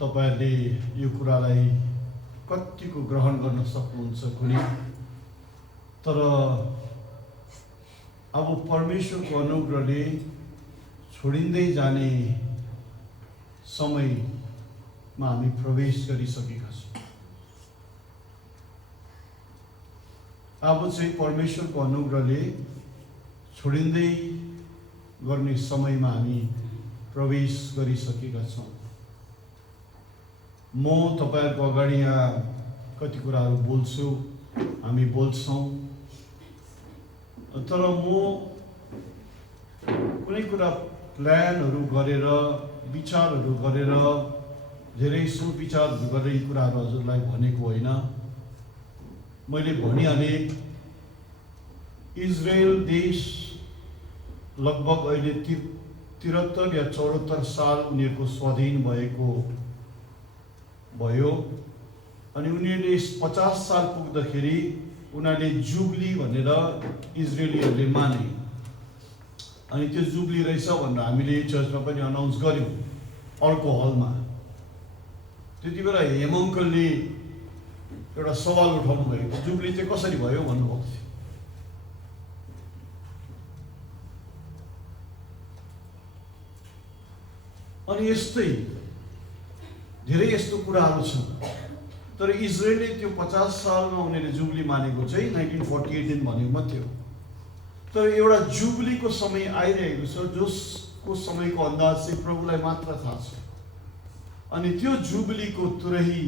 तपाईहरुले यो कुरालाई कतिको ग्रहण गर्न सक्नुहुन्छ कुनै, तर अब परमेश्वरको अनुग्रहले छोडिँदै जाने समयमा हामी प्रवेश गरिसकेका छौँ। अब चाहिँ परमेश्वरको अनुग्रहले छोडिँदै गर्ने समयमा हामी प्रवेश गरिसकेका छौँ। म तपाईहरुको अगाडि यहाँ कति कुराहरू बोल्छु, हामी बोल्छौँ, तर म कुनै कुरा प्लानहरू गरेर विचारहरू गरेर धेरै सुविचारहरू गरेर यी कुराहरू हजुरलाई भनेको होइन। मैले भनिहाले इजरायल देश लगभग अहिले 73 या 74 साल उनीहरूको स्वाधीन भयो अनि उनीहरूले 50 साल पुग्दाखेरि उनीहरूले जुबली भनेर इजरायलीहरूले माने। अनि त्यो जुबली रहेछ भनेर हामीले चर्चमा पनि अनाउन्स गर्यौँ अर्को हलमा। त्यति बेला हेम अङ्कलले एउटा सवाल उठाउनु भएको, जुबली चाहिँ कसरी भयो भन्नुभएको थियो। अनि यस्तै धेरै यस्तो कुराहरू छन्, तर इजरायलले त्यो 50 सालमा उनीहरूले जुबली मानेको चाहिँ 1948 दिन भनेको मात्रै हो। तर एउटा जुबलीको समय आइरहेको छ जसको समयको अन्दाज चाहिँ प्रभुलाई मात्र थाहा छ। अनि त्यो जुबलीको तुरही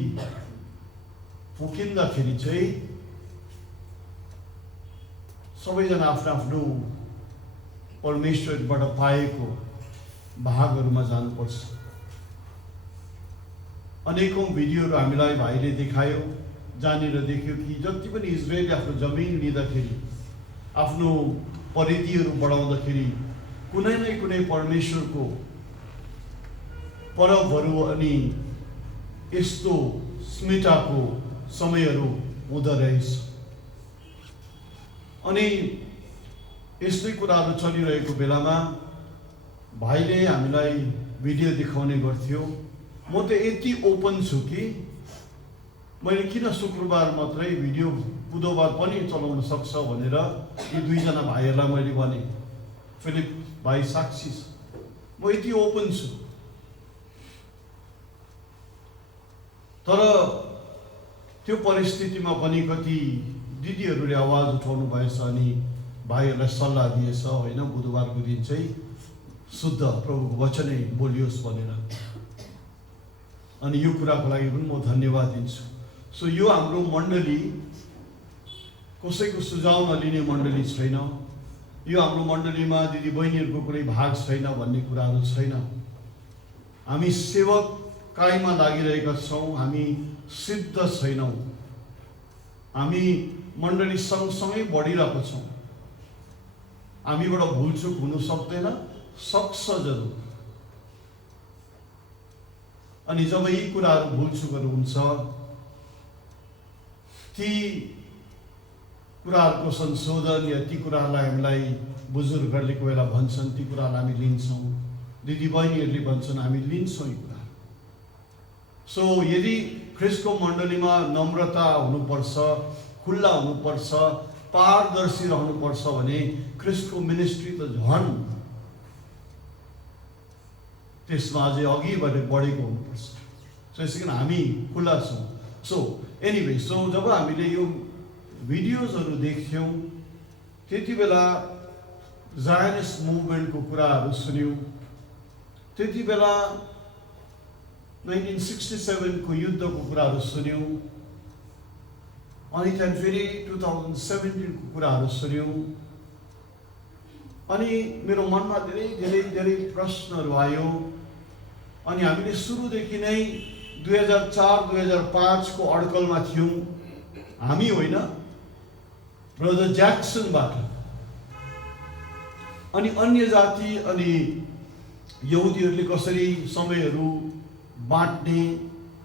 फुकिँदाखेरि चाहिँ सबैजना आफ्नो आफ्नो परमेश्वरबाट पाएको भागहरूमा जानुपर्छ। अनेकौं भिडियोहरू हामीलाई भाइले देखायो, जानेर देख्यो कि जति पनि इजरायलले आफ्नो जमिन लिँदाखेरि, आफ्नो परिधिहरू बढाउँदाखेरि कुनै न कुनै परमेश्वरको पर्वहरू अनि यस्तो स्मिताको समयहरू हुँदो रहेछ। अनि यस्तै कुराहरू चलिरहेको बेलामा भाइले हामीलाई भिडियो देखाउने गर्थ्यो। म त यति ओपन छु कि मैले किन शुक्रबार मात्रै भिडियो बुधबार पनि चलाउन सक्छ भनेर यी दुईजना भाइहरूलाई मैले भने। फिलिप भाइ साक्षी छ, म यति ओपन छु। तर त्यो परिस्थितिमा पनि कति दिदीहरूले आवाज उठाउनु भएछ अनि भाइहरूलाई सल्लाह दिएछ होइन, बुधबारको दिन चाहिँ शुद्ध प्रभुको वचनै बोलियोस् भनेर। अनि यो कुराको लागि पनि म धन्यवाद दिन्छु। सो यो हाम्रो मण्डली कसैको सुझाव नलिने मण्डली छैन। यो हाम्रो मण्डलीमा दिदी बहिनीहरूको कुनै भाग छैन भन्ने कुराहरू छैन। हामी सेवकाईमा लागिरहेका छौँ, हामी सिद्ध छैनौँ। हामी मण्डली सँगसँगै बढिरहेको छौँ। हामीबाट भुलचुक हुन सक्दैन, सक्छ जरुर। अनि जब यी कुराहरू भुलचुकहरू हुन्छ ती कुराहरूको संशोधन या ती कुराहरूलाई हामीलाई बुजुर्गहरूले कोही बेला भन्छन्, ती कुरालाई हामी लिन्छौँ। दिदी बहिनीहरूले भन्छन्, हामी लिन्छौँ यी कुरा। सो यदि ख्रिस्टको मण्डलीमा नम्रता हुनुपर्छ, खुल्ला हुनुपर्छ, पारदर्शी रहनुपर्छ भने ख्रिस्टको मिनिस्ट्री त झन् त्यसमा अझै अघि बढेको हुनुपर्छ। सो यसै कारण हामी खुल्ला छौँ। सो एनिवे, सो जब हामीले यो भिडियोजहरू देख्यौँ त्यति बेला जायनिस्ट मुभमेन्टको कुराहरू सुन्यौँ। त्यति बेला 1967 को युद्धको कुराहरू सुन्यौँ। अनि त्यहाँदेखि फेरि 2017 को कुराहरू सुन्यौँ। अनि मेरो मनमा धेरै धेरै धेरै प्रश्नहरू आयो। अनि हामीले सुरुदेखि नै 2004-2005 को अड्कलमा थियौँ। हामी होइन, ब्रदर ज्याक्सनबाट अनि अन्य जाति अनि यहुदीहरूले कसरी समयहरू बाँड्ने,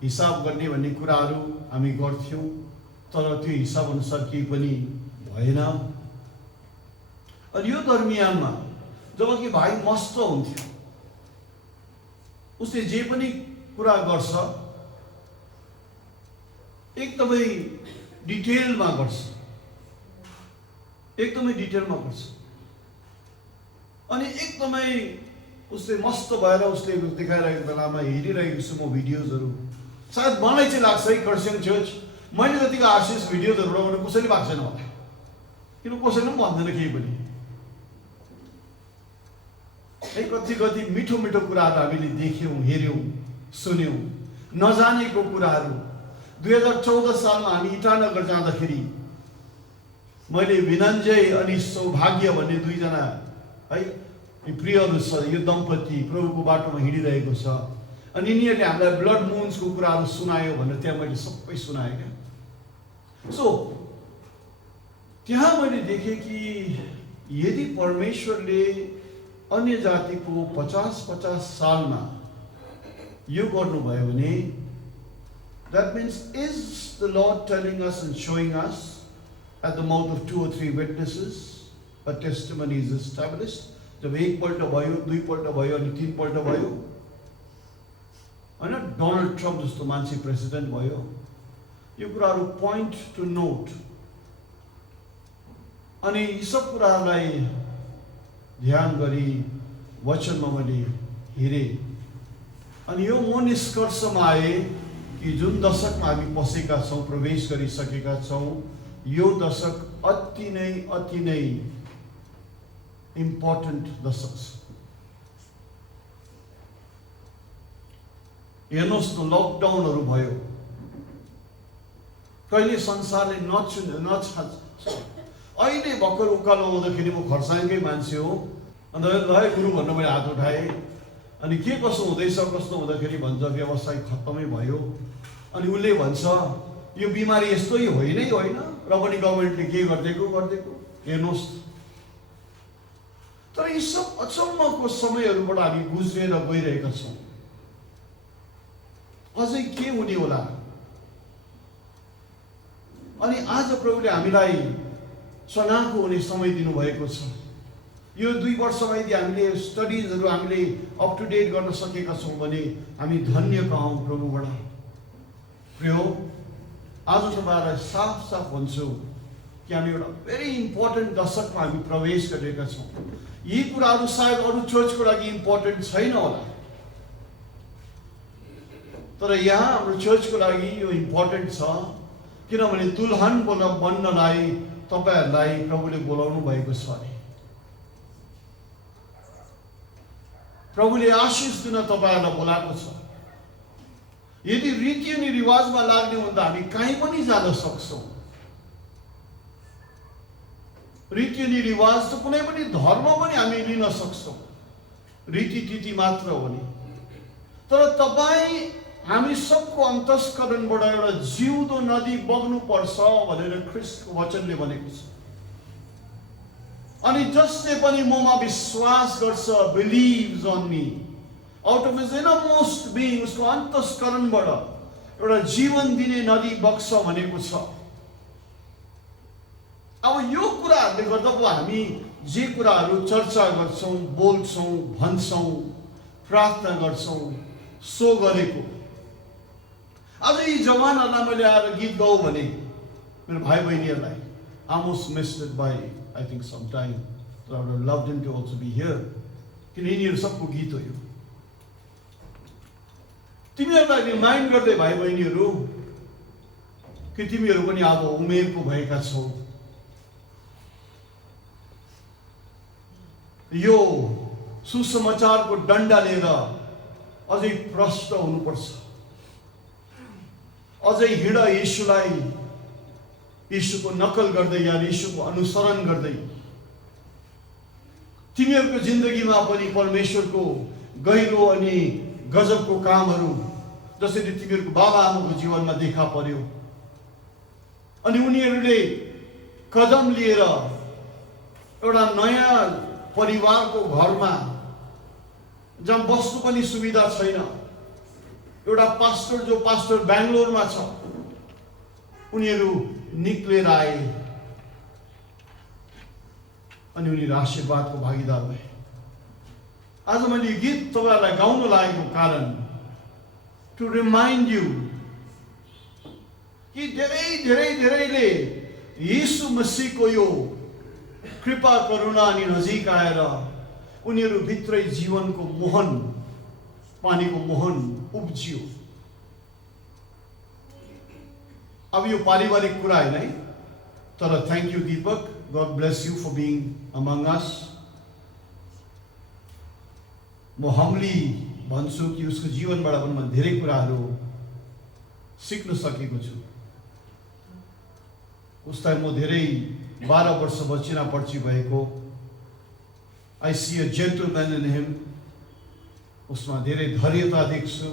हिसाब गर्ने भन्ने कुराहरू हामी गर्थ्यौँ। तर त्यो हिसाब अनुसार केही पनि भएन। अनि यो दरमियानमा जब कि भाइ मस्त हुन्थ्यो, उसले जे पनि कुरा गर्छ, एकदमै डिटेलमा गर्छ, एकदमै डिटेलमा गर्छ। अनि एकदमै उसले मस्त भएर उसले देखाइरहेको बेलामा हेरिरहेको छु म भिडियोजहरू। सायद मलाई चाहिँ लाग्छ है खरसाङ चर्च, मैले जतिको आशिष भिडियोजहरू लगाउनु कसैले भएको छैन होला, किन कसैले पनि भन्दैन केही पनि। है कति कति मिठो मिठो कुराहरू हामीले देख्यौँ, हेऱ्यौँ, सुन्यौँ, नजानेको कुराहरू। 2014 सालमा हामी इटानगर जाँदाखेरि मैले विनञ्जय अनि सौभाग्य भन्ने दुईजना है प्रियहरू छ, यो दम्पति प्रभुको बाटोमा हिँडिरहेको छ। अनि यिनीहरूले हामीलाई ब्लड मुन्सको कुराहरू सुनायो भनेर त्यहाँ मैले सबै सुनाएँ क्या। सो त्यहाँ मैले देखेँ कि यदि परमेश्वरले अन्य जातिको 50-50 सालमा यो गर्नुभयो भने, that means is the Lord telling us and showing us at the mouth of 2 or 3 witnesses a testimony is established. जब एकपल्ट भयो, दुईपल्ट भयो अनि तीनपल्ट भयो हैन, डोनाल्ड ट्रम्प जस्तो मान्छे प्रेसिडेन्ट भयो, यो कुराहरू पोइन्ट टु नोट। अनि यी सब कुराहरूलाई ध्यान गरी वचनमा मैले हेरेँ अनि यो म निष्कर्षमा आए कि जुन दशकमा हामी पसेका छौँ, प्रवेश गरिसकेका छौँ, यो दशक अति नै इम्पोर्टेन्ट दशक छ। हेर्नुहोस् न, लकडाउनहरू भयो, कहिले संसारले अहिले भर्खर उकालो आउँदाखेरि म खरसाङकै मान्छे हो, अन्त रहे गुरु भनेर मैले हात उठाएँ। अनि के कसो हुँदैछ कस्तो हुँदाखेरि भन्छ व्यवसाय खत्तमै भयो। अनि उसले भन्छ यो बिमारी यस्तै होइन र पनि गभर्मेन्टले के गरिदिएको। हेर्नुहोस्, तर यी सब अचम्मको समयहरूबाट हामी गुज्रेर गइरहेका छौँ। अझै के हुने होला? अनि आज प्रभुले हामीलाई चनाखो हुने समय दिनुभएको छ। यो 2 वर्षमा यदि हामीले स्टडिजहरू हामीले अप टु डेट गर्न सकेका छौँ भने हामी धन्य कहौँ प्रभुबाट। प्रिय, आज तपाईँहरूलाई साफ भन्छु कि हामी एउटा भेरी इम्पोर्टेन्ट दशकमा हामी प्रवेश गरेका छौँ। यी कुराहरू सायद अरू चर्चको लागि इम्पोर्टेन्ट छैन होला, तर यहाँ हाम्रो चर्चको लागि यो इम्पोर्टेन्ट छ, किनभने दुल्हन बन्नलाई तपाईँहरूलाई प्रभुले बोलाउनु भएको छ अरे। प्रभुले आशिष दिन तपाईँहरूलाई बोलाएको छ। यदि रीति अनि रिवाजमा लाग्ने हो भने हामी कहीँ पनि जान सक्छौँ। रीति अनि रिवाज त कुनै पनि धर्म पनि हामी लिन सक्छौँ, रीतिथिति मात्र हो नि। तर तपाईँ हामी सबको अन्तस्करणबाट एउटा जिउँदो नदी बग्नु पर्छ भनेर ख्रीष्टको वचनले भनेको छ। अनि जसले पनि ममा विश्वास गर्छ, believes on me, out of his innermost being, उसको अन्तस्करणबाट एउटा जीवन दिने नदी बग्छ भनेको छ। अब यो कुराहरूले गर्दा हामी जे कुराहरू चर्चा गर्छौँ, बोल्छौँ, भन्छौँ, प्रार्थना गर्छौँ, सो गरेको। आज यी जवानहरूलाई मैले आएर गीत गाउँ भने मेरो भाइ बहिनीहरूलाई, almost missed it by I think some time, so I would have loved him to also be here, किन यिनीहरू सबको गीत हो यो। तिमीहरूलाई रिमाइन्ड गर्दै भाइ बहिनीहरू कि तिमीहरू पनि अब उमेरको भएका छौ। यो सुसमाचारको डन्डा लिएर अझै प्रष्ट हुनुपर्छ। अझै हिँड येशूलाई, येशूको नकल गर्दै या येशूको अनुसरण गर्दै। तिमीहरूको जिन्दगीमा पनि परमेश्वरको गहिरो अनि गजबको कामहरू जसरी तिमीहरूको बाबा आमाको जीवनमा देखा पर्यो। अनि उनीहरूले कदम लिएर एउटा नयाँ परिवारको घरमा जहाँ बस्नु पनि सुविधा छैन, एउटा पास्टर जो पास्टर बेंगलोरमा छ, उनीहरू निक्लेर आए अनि उनीहरू आशीर्वादको भागीदार भए। आज मैले गीत तपाईँहरूलाई गाउन लागेको कारण to remind you कि धेरैले यीशु मसीहको यो कृपा करुणा अनि नजिक आएर उनीहरू भित्रै जीवनको मोहन, पानीको मोहन उब्जियो। अब यो पारिवारिक कुरा हैन है, तर thank you Deepak, God bless you for being among us. म हम्बली भन्छु कि उसको जीवनबाट पनि म धेरै कुराहरू सिक्न सकेको छु। उसलाई म धेरै 12 वर्ष बचिना पर्ची भएको। I see a gentleman in him. उसमा धेरै धैर्यता देख्छु।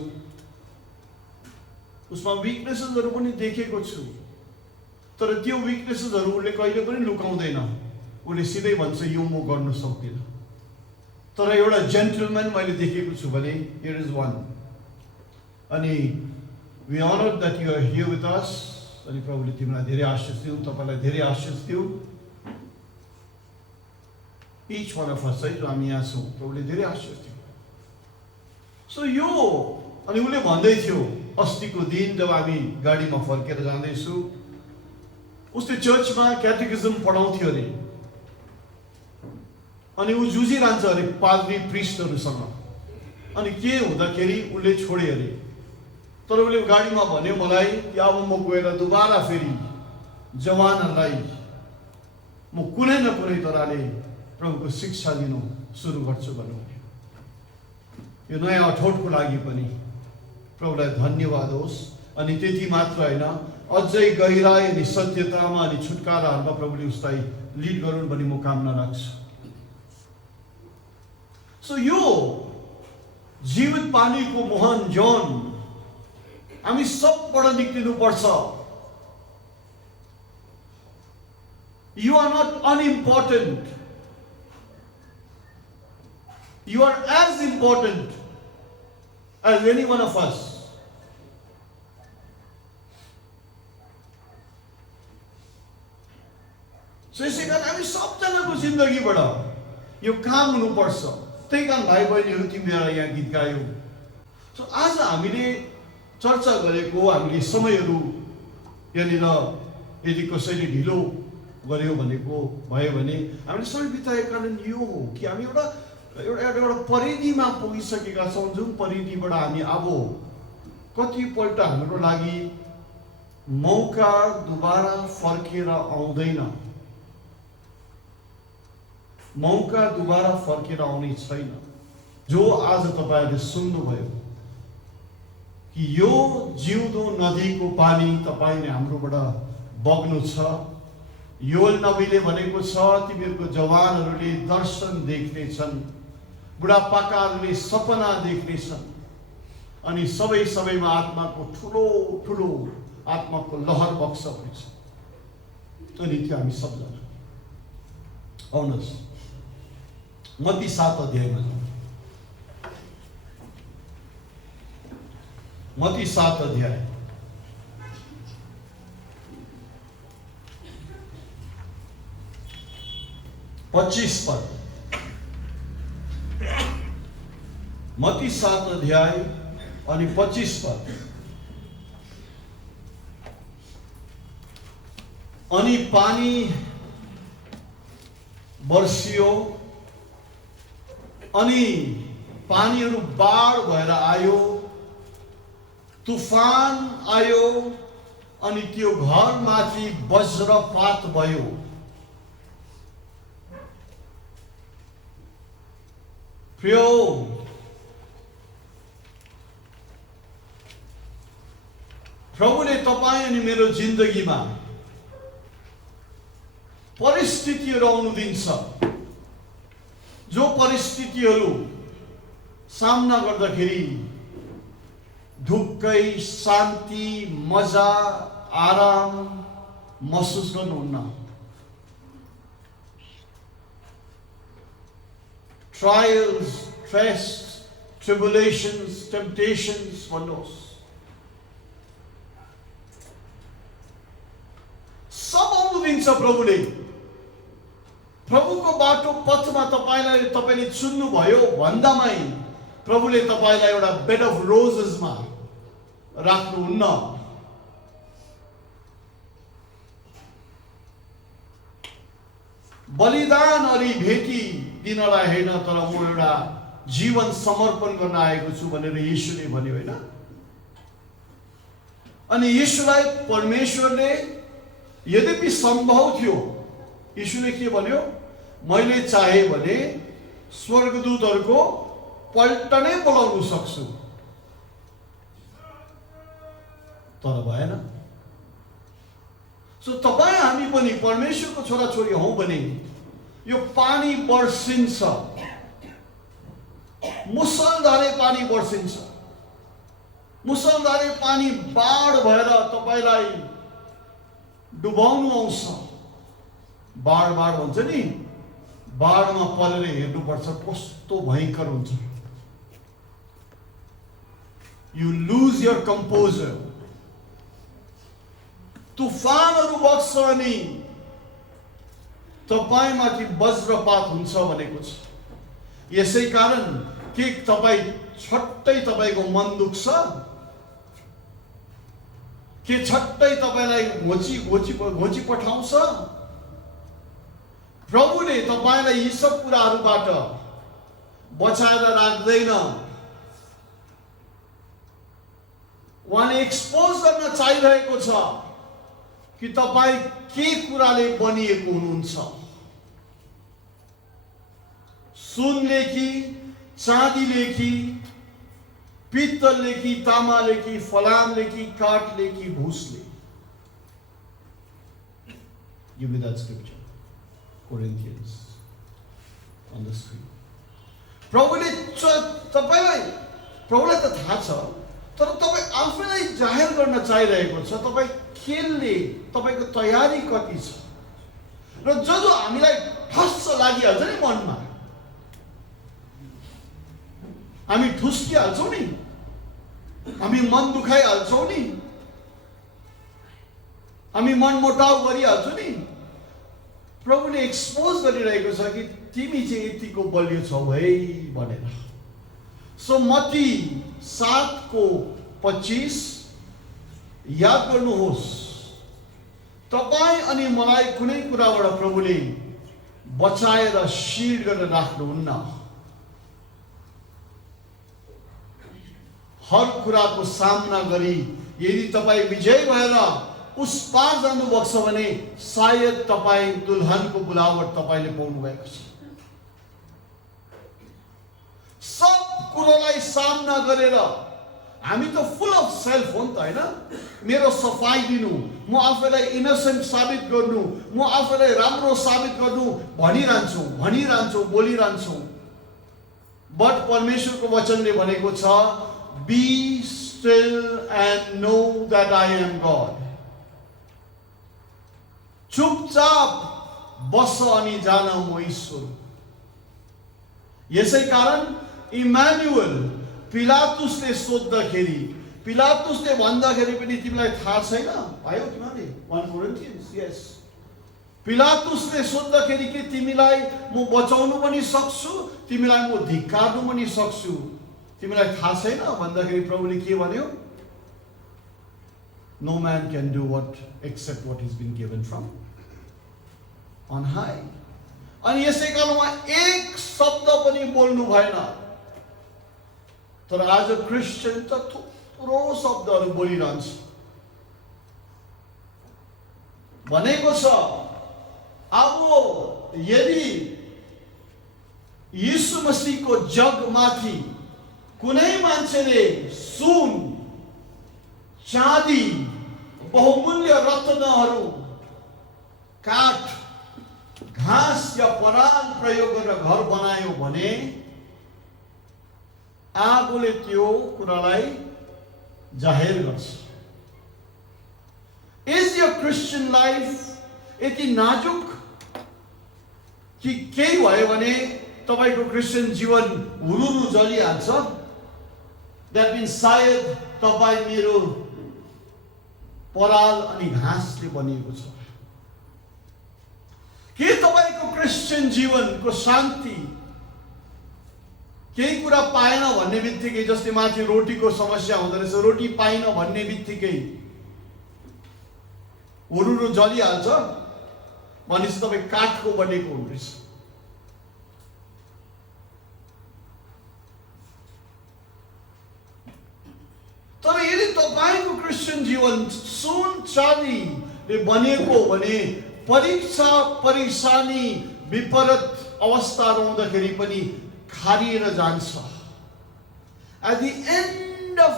उसमा विकनेसेसहरू पनि देखेको छु, तर त्यो विकनेसेसहरू उसले कहिले पनि लुकाउँदैन। उसले सिधै भन्छ यो म गर्न सक्दिनँ। तर एउटा जेन्टलम्यान मैले देखेको छु भने हियर इज वान। अनि we honour that you are here with us. अनि प्रभुले तिमीलाई धेरै आशिष दिउन्, तपाईलाई धेरै आशिष दिउन्। इच वान अफ अस है, जो हामी यहाँ छौँ, प्रभुले धेरै आशिष दिउन्। सो यो अनि उसले भन्दै थियो अस्तिको दिन जब हामी गाडीमा फर्केर जाँदैछु, उसले चर्चमा क्याटेकिजम पढाउँथ्यो अरे। अनि ऊ जुझिरहन्छ अरे पाद्री प्रिस्टहरूसँग। अनि के हुँदाखेरि उसले छोडे अरे। तर उसले गाडीमा भन्यो मलाई कि अब म गएर दुबारा फेरि जवानहरूलाई म कुनै न कुनै तरहले प्रभुको शिक्षा दिनु सुरु गर्छु भन्नु। यो नयाँ अठोटको लागि पनि प्रभुलाई धन्यवाद होस्। अनि त्यति मात्र होइन, अझै गहिराई अनि सत्यतामा अनि छुटकाराहरूमा प्रभुले उसलाई लिड गरून् भनी म कामना राख्छु। सो यो जीवित पानीको मोहन जन हामी सबबाट निक्लिनु पर्छ। You are not unimportant. You are as important as any one of us. So यसै कारण हामी सबजनाको जिन्दगीबाट यो काम हुनुपर्छ। त्यही कारण भाइ बहिनीहरू तिमीहरू यहाँ गीत गायौ। सो आज हामीले चर्चा गरेको, हामीले समयहरू यहाँनिर यदि कसैले ढिलो गर्यो भनेको भयो भने हामीले समय बिताएको कारण यो हो कि हामी एउटा परिधिमा पुगिसकेका छौँ, जुन परिधिबाट हामी अब कतिपल्ट हाम्रो लागि मौका दुबारा फर्केर आउँदैन। मौका दुबारा फर्केर आउने छैन। जो आज तपाईँहरूले सुन्नुभयो कि यो जिउँदो नदीको पानी तपाईँले हाम्रोबाट बग्नु छ। योएल नबीले भनेको छ तिमीहरूको जवानहरूले दर्शन देख्नेछन्, बुढापाकाहरूले सपना देख्नेछन्, अनि सबैमा आत्माको ठुलो ठुलो आत्माको लहर बग्छ भन्छ। त्यो नीति हामी सबजना आउनुहोस् मत्ती 7 अध्यायमा जाउँ। मत्ती 7 अध्याय पच्चीस पद। मत्ती 7 अध्याय अनि 25 पद। अनि पानी बर्सियो, अनि पानीहरू बाढ भएर आयो, तुफान आयो, अनि त्यो घरमाथि वज्रपात भयो। प्रिय प्रभुले तपाईँ अनि मेरो जिन्दगीमा परिस्थितिहरू आउनु दिन्छ, जो परिस्थितिहरू सामना गर्दाखेरि ढुक्कै शान्ति मजा आराम महसुस गर्नुहुन्न। Trials, stress, tribulations, temptations भन्नुहोस्, सब आउनु दिन्छ प्रभुले। प्रभुको बाटो पथमा तपाईँले चुन्नु भयो भन्दामै प्रभुले तपाईँलाई एउटा बेड अफ रोजेसमा राख्नुहुन्न। बलिदान अनि भेटी दिनलाई होइन, तर म एउटा जीवन समर्पण गर्न आएको छु भनेर यीशुले भन्यो होइन। अनि यीशुलाई परमेश्वरले यद्यपि सम्भव थियो, यीशुले के भन्यो, मैले चाहे भने स्वर्गदूतहरूको पल्टनै बोलाउन सक्छु, तर भएन। सो तपाईँ हामी पनि परमेश्वरको छोराछोरी हौँ भने यो पानी बर्सिन्छ, मुसलधारे पानी बर्सिन्छ, मुसलधारे पानी बाढ भएर तपाईलाई डुबाउनु आउँछ। बाढ हुन्छ नि, बाढमा परेर हेर्नुपर्छ कस्तो भयङ्कर हुन्छ। You lose your composure. तुफानहरू बग्छ अनि तपाईमाथि वज्रपात हुन्छ भनेको छ। यसै कारण के तपाईँ छट्टै तपाईँको मन दुख्छ, के छट्टै तपाईँलाई घोची पठाउँछ? प्रभुले तपाईँलाई यी सब कुराहरूबाट बचाएर राख्दैन। उहाँले एक्सपोज गर्न चाहिरहेको छ कि तपाईँ के कुराले बनिएको हुनुहुन्छ। सुनले कि चाँदीले कि पित्तलले कि तामाले कि फलामले कि काठले कि भुसले। Give me that scripture. Corinthians on the screen. प्रभुले प्रभुलाई त थाहा छ, तर तपाईँ आफैलाई जाहेर गर्न चाहिरहेको छ। तपाईँ खेलले तपाईँको तयारी कति छ? र जब हामीलाई ठस्स लागिहाल्छ नि मनमा, हामी ठुस्किहाल्छौँ नि, हामी मन दुखाइहाल्छौँ नि, हामी मनमुटाव गरिहाल्छौँ नि। प्रभुले एक्सपोज गरिरहेको छ कि तिमी चाहिँ यतिको बलियो छौ है भनेर। सो मत्ती 7:25 याद गर्नुहोस्, तपाईँ अनि मलाई कुनै कुराबाट प्रभुले बचाएर शिल्ड गरेर राख्नुहुन्न। हर कुराको सामना गरी यदि तपाईँ विजय भएर उस पार जानुभएको छ भने सायद तपाईँ दुल्हनको बुलावट तपाईँले पाउनु भएको छ। सब कुरोलाई सामना गरेर हामी त फुल अफ सेल्फ हो नि त होइन। मेरो सफाई दिनु, म आफैलाई इनोसेन्ट साबित गर्नु, म आफैलाई राम्रो साबित गर्नु भनिरहन्छौँ, बोलिरहन्छौँ। बट परमेश्वरको वचनले भनेको छ, be still and know that I am God. चुपचाप बस अनि जान म ईश्वर। यसै कारण इमानुएल पिलातुसले सोध्दाखेरि, पिलातुसले भन्दाखेरि पनि तिमीलाई थाहा छैन? आयो तिमीले 1 Corinthians, यस। पिलातुसले सोध्दाखेरि कि तिमीलाई म बचाउनु पनि सक्छु, तिमीलाई म धिक्कार्नु पनि सक्छु, तिमीलाई थाहा छैन भन्दाखेरि प्रभुले के भन्यो? No man can do what except what has been given from on high. अनि यसै कारणमा एक शब्द पनि बोल्नु भएन। तर आज क्रिस्चियन त थुप्रो शब्दहरू बोलिरहन्छ। भनेको छ अब यदि यीशु मसीहको जगमाथि कुनै मान्छेले सुन, चाँदी, बहुमूल्य रत्नहरू, काठ, घाँस या पराल प्रयोग गरेर घर बनायो भने आगोले त्यो कुरालाई जाहेर गर्छ। इज योर क्रिस्चियन लाइफ यति नाजुक कि केही भयो भने तपाईको क्रिस्चियन जीवन हुरुरु जलिहाल्छ? द्याट मिन्स सायद तपाईँ मेरो पराल अनि घाँसले बनिएको छ। के तपाईको क्रिस्चियन जीवनको शान्ति केही कुरा पाएन भन्ने बित्तिकै, जस्तै माथि रोटीको समस्या हुँदो रहेछ, रोटी पाइन भन्ने बित्तिकै हुरुरु जलिहाल्छ भनेपछि तपाईँ काठको बनेको हुनुहुन्छ। तर यदि तपाईँको क्रिस्चियन जीवन सुन चाँदीले बनेको हो भने परीक्षा परेशानी विपरीत अवस्थाहरू हुँदाखेरि पनि खारिएर जान्छ। At the end of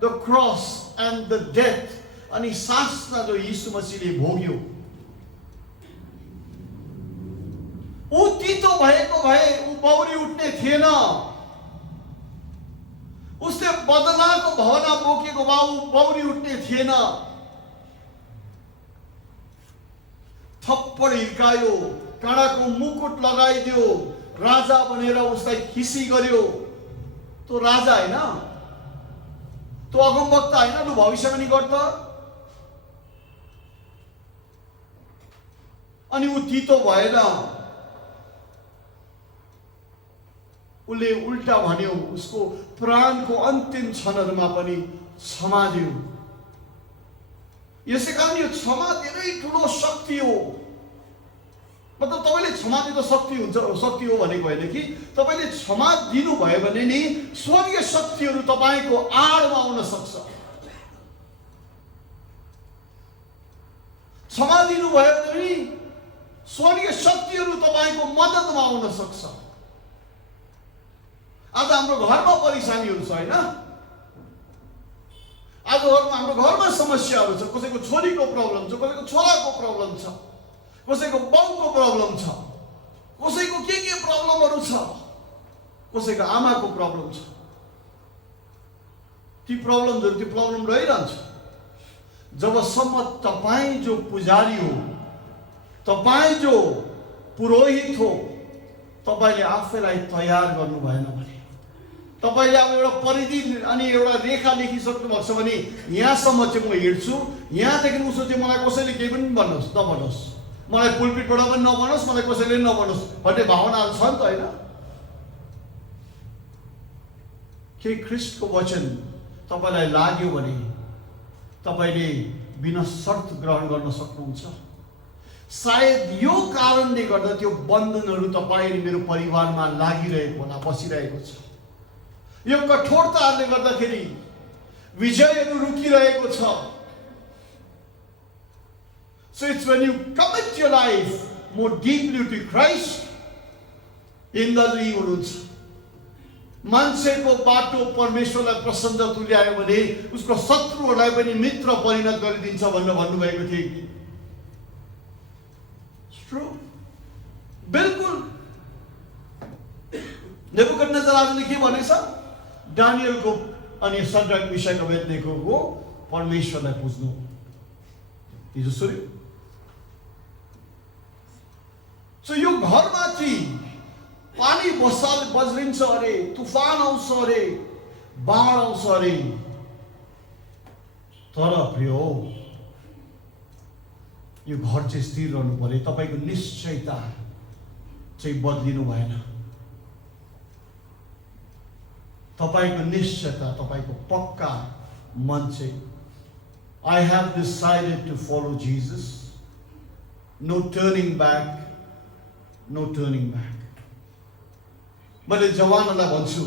the cross and the death, अनि शास्त्र जो यीशु मसीहले भोग्यो, ऊ तितो भएको भए ऊ बौरी उठ्ने थिएन। उसले बदलाको भावना बोकेको भए ऊ बौरी उठ्ने थिएन। थप्पड हिर्कायो, काँडाको मुकुट लगाइदियो, राजा बनेर उसलाई खिसी गर्यो। तो राजा हैन, तो अगमवक्ता हैन, लु भविष्यवाणी गर्छ। अनि ऊ तितो भएन, उसले उल्टा भन्यो, उसको प्राणको अन्तिम क्षणहरुमा पनि क्षमा दियो। यसैकारण यो क्षमा धेरै ठुलो शक्ति हो। मतलब तपाईले क्षमा दिँदा शक्ति हुन्छ, शक्ति हो भनेको हैन कि तपाईले क्षमा दिनु भयो भने नि स्वर्गीय शक्तिहरु तपाईको आडमा आउन सक्छ। क्षमा दिनु भयो भने नि स्वर्गीय शक्तिहरु तपाईको मद्दतमा आउन सक्छ। आज हाम्रो घरमा परेशानीहरु छ हैन, आज हाम्रो घरमा समस्याहरु छ। कसैको छोरीको प्रब्लम छ, कसैको छोराको प्रब्लम छ, कसैको बाउको प्रब्लम छ, कसैको के प्रब्लमहरु छ, कसैको आमाको प्रब्लम छ। ती प्रब्लम रहिरहन्छ। जबसम्म तपाई जो पुजारी हो, तपाई जो पुरोहित हो, तपाईले आफैलाई तयार गर्नु भएन भने, तपाईले अब एउटा परिधि अनि एउटा रेखा लेखिसक्नु भएको छ भने यहाँसम्म चाहिँ म हिड्छु, यहाँदेखि उसो चाहिँ मलाई कसैले केही पनि नभनोस्, मलाई पुलपिटबाट पनि नभनोस्, मलाई कसैले नभनोस् भन्ने भावनाहरु छ नि त हैन। के ख्रीष्टको वचन तपाईलाई लाग्यो भने तपाईले बिना शर्त ग्रहण गर्न सक्नुहुन्छ। सायद यो कारणले गर्दा त्यो बन्धनहरु तपाई र मेरो परिवारमा लागिरहेको होला, बसिरहेको छ। यो कठोरताले गर्दाखेरि विजयहरु रुकिरहेको छ। So it's when you commit your life more deeply to Christ, इन्दाजु हुनुहुन्छ। मान्छेको बाटो परमेश्वरलाई प्रसन्न तुल्यायो भने उसको शत्रुहरूलाई पनि मित्र परिणत गरिदिन्छ भनेर भन्नुभएको थियो कि ट्रू, बिल्कुल। नेबुकदनेस्जरले के भनेछ? दानियलको अनि सद्रक मिशक अबेदनेगोको परमेश्वरलाई पुज्नु। हिजो सुन्यो। सो यो घरमाथि पानी बज्रिन्छ अरे, तुफान आउँछ अरे, बाढ आउँछ अरे, तर प्रियो यो घर चाहिँ स्थिर रहनु पर्यो। तपाईको निश्चयता चाहिँ बदलिनु भएन। तपाईको निश्चयता, तपाईको पक्का मन चाहिँ I have decided to follow Jesus. No turning back, no turning back. मैले जवानलाई भन्छु,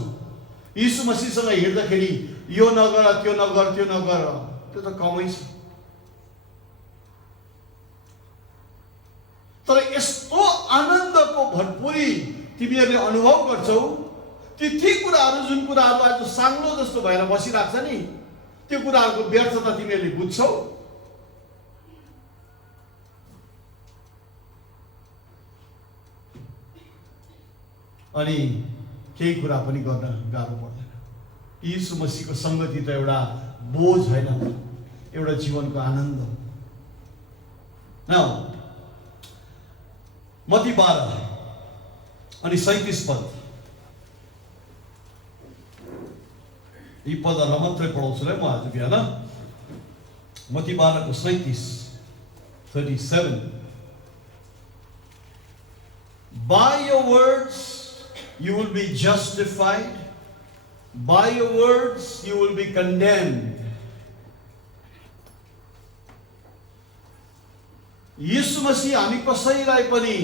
यीशु मसीहसँग हिँड्दाखेरि यो नगर, त्यो नगर, त्यो नगर, त्यो त कमै छ। तर यस्तो आनन्दको भरपुरी तिमीहरूले अनुभव गर्छौ, ती कुराहरू जुन कुराहरू आज साङ्लो जस्तो भएर बसिरहेको छ नि, त्यो कुराहरूको व्यर्थता तिमीहरूले बुझ्छौ। अनि केही कुरा पनि गर्न गाह्रो पर्दैन। यीशु मसीहको संगति त एउटा बोझ हैन, एउटा जीवनको आनन्द। नाउ मत्ती 12 अनि 37 पद, यी पदहरुलाई मात्रै पढाउँछु ल म आज बिहान। मत्ती 12 को 37 By your words you will be justified. By your words, you will be condemned. यीशु मसीह हामी कसैलाई पनि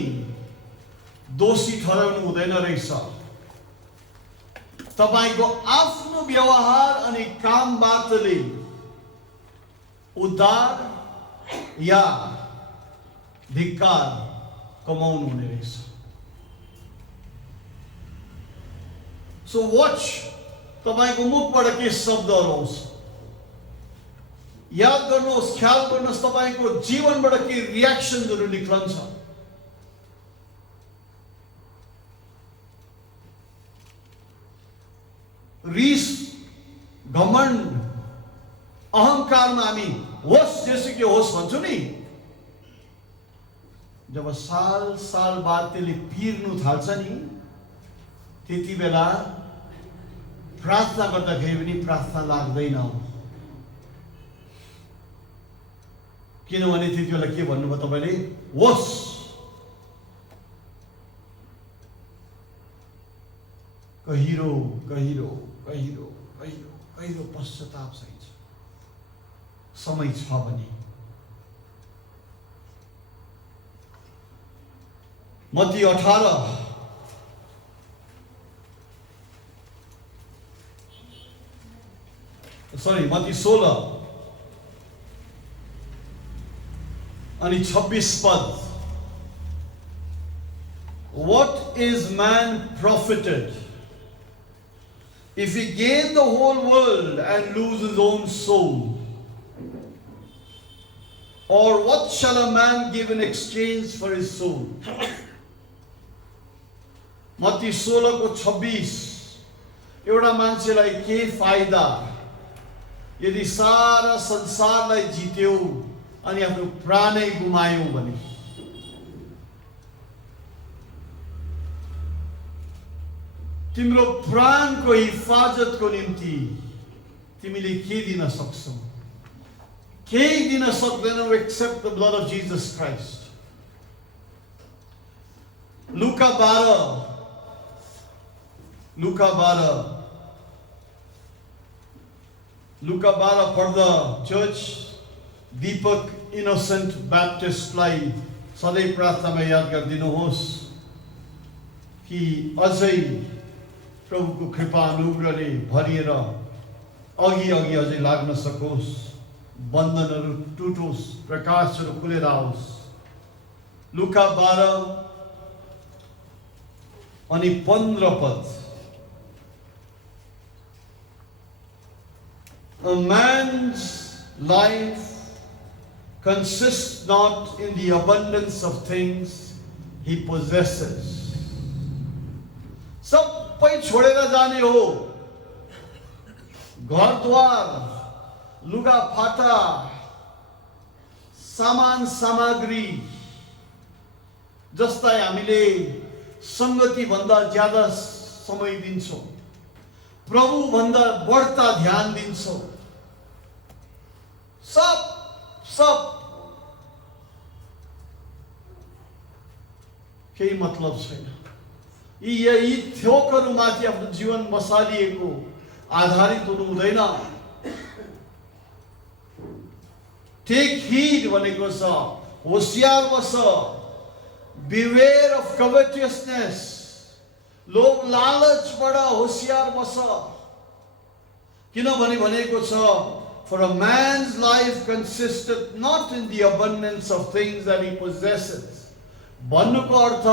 दोषी ठहराउनु हुँदैन रहेछ। तपाईको आफ्नो व्यवहार अनि कामबाटले उद्धार या धिक्कार कमाउनु हुने रहेछ। सो वाच, तपाईको मुखबाट के शब्दहरू आउँछ। याद गर्नुहोस्, ख्याल गर्नुहोस्, तपाईको जीवनबाट के रियाक्सनहरू निक्लन्छ। रिस, घमण्ड, अहंकारमा हामी होस् जेसुकै होस् भन्छु नि, जब साल साल बाद त्यसले पिर्नु थाल्छ नि, त्यति बेला प्रार्थना गर्दाखेरि पनि प्रार्थना लाग्दैन। किनभने त्यति बेला के भन्नुभयो तपाईले? होस्, गहिरो गहिरो गहिरो गहिरो गहिरो पश्चाताप चाहिन्छ। समय छ भने मत्ती 18 मत्ती 16 अनि 26 पद। What is man profited if he gain the whole world and lose his own soul? Or what shall a man give in exchange for his soul? Matthew 16 को 26। एउटा मान्छेलाई के फाइदा यदि सारा संसारलाई जित्यो अनि आफ्नो प्राणै गुमायो भने? तिम्रो प्राणको हिफाजतको निम्ति तिमीले के दिन सक्छौ? केही दिन सक्दैनौ except the blood of Jesus Christ. लुका 12 पढ्दा चर्च दीपक इनोसेंट बैप्टिस्टलाई सधैँ प्रार्थनामा याद गरिदिनुहोस् कि अझै प्रभुको कृपा अनुग्रहले भरिएर अघि अझै लाग्न सकोस्, बन्धनहरू टुटोस्, प्रकाशहरू खुलेर आओस्। लुका 12 अनि 15 पद। A man's life consists not in the abundance of things he possesses. सबै छोडेर जाने हो, घरद्वार, लुगा फाटा, सामान सामग्री जसलाई हामीले संगति भन्दा ज्यादा समय दिन्छौँ, प्रभु भन्दा बढ्ता ध्यान दिन्छौँ, सब केही मतलब छैन। यी थोकहरूमाथि आफ्नो जीवन बसालिएको आधारित हुनु हुँदैन। टेक हीड भनेको छ, होशियार बस। बिवेयर अफ कभेटियसनेस, लोभ लालचबाट होशियार बस। किनभने भनेको छ, for a man's life consisteth not in the abundance of things that he possesses. भन्नुको अर्थ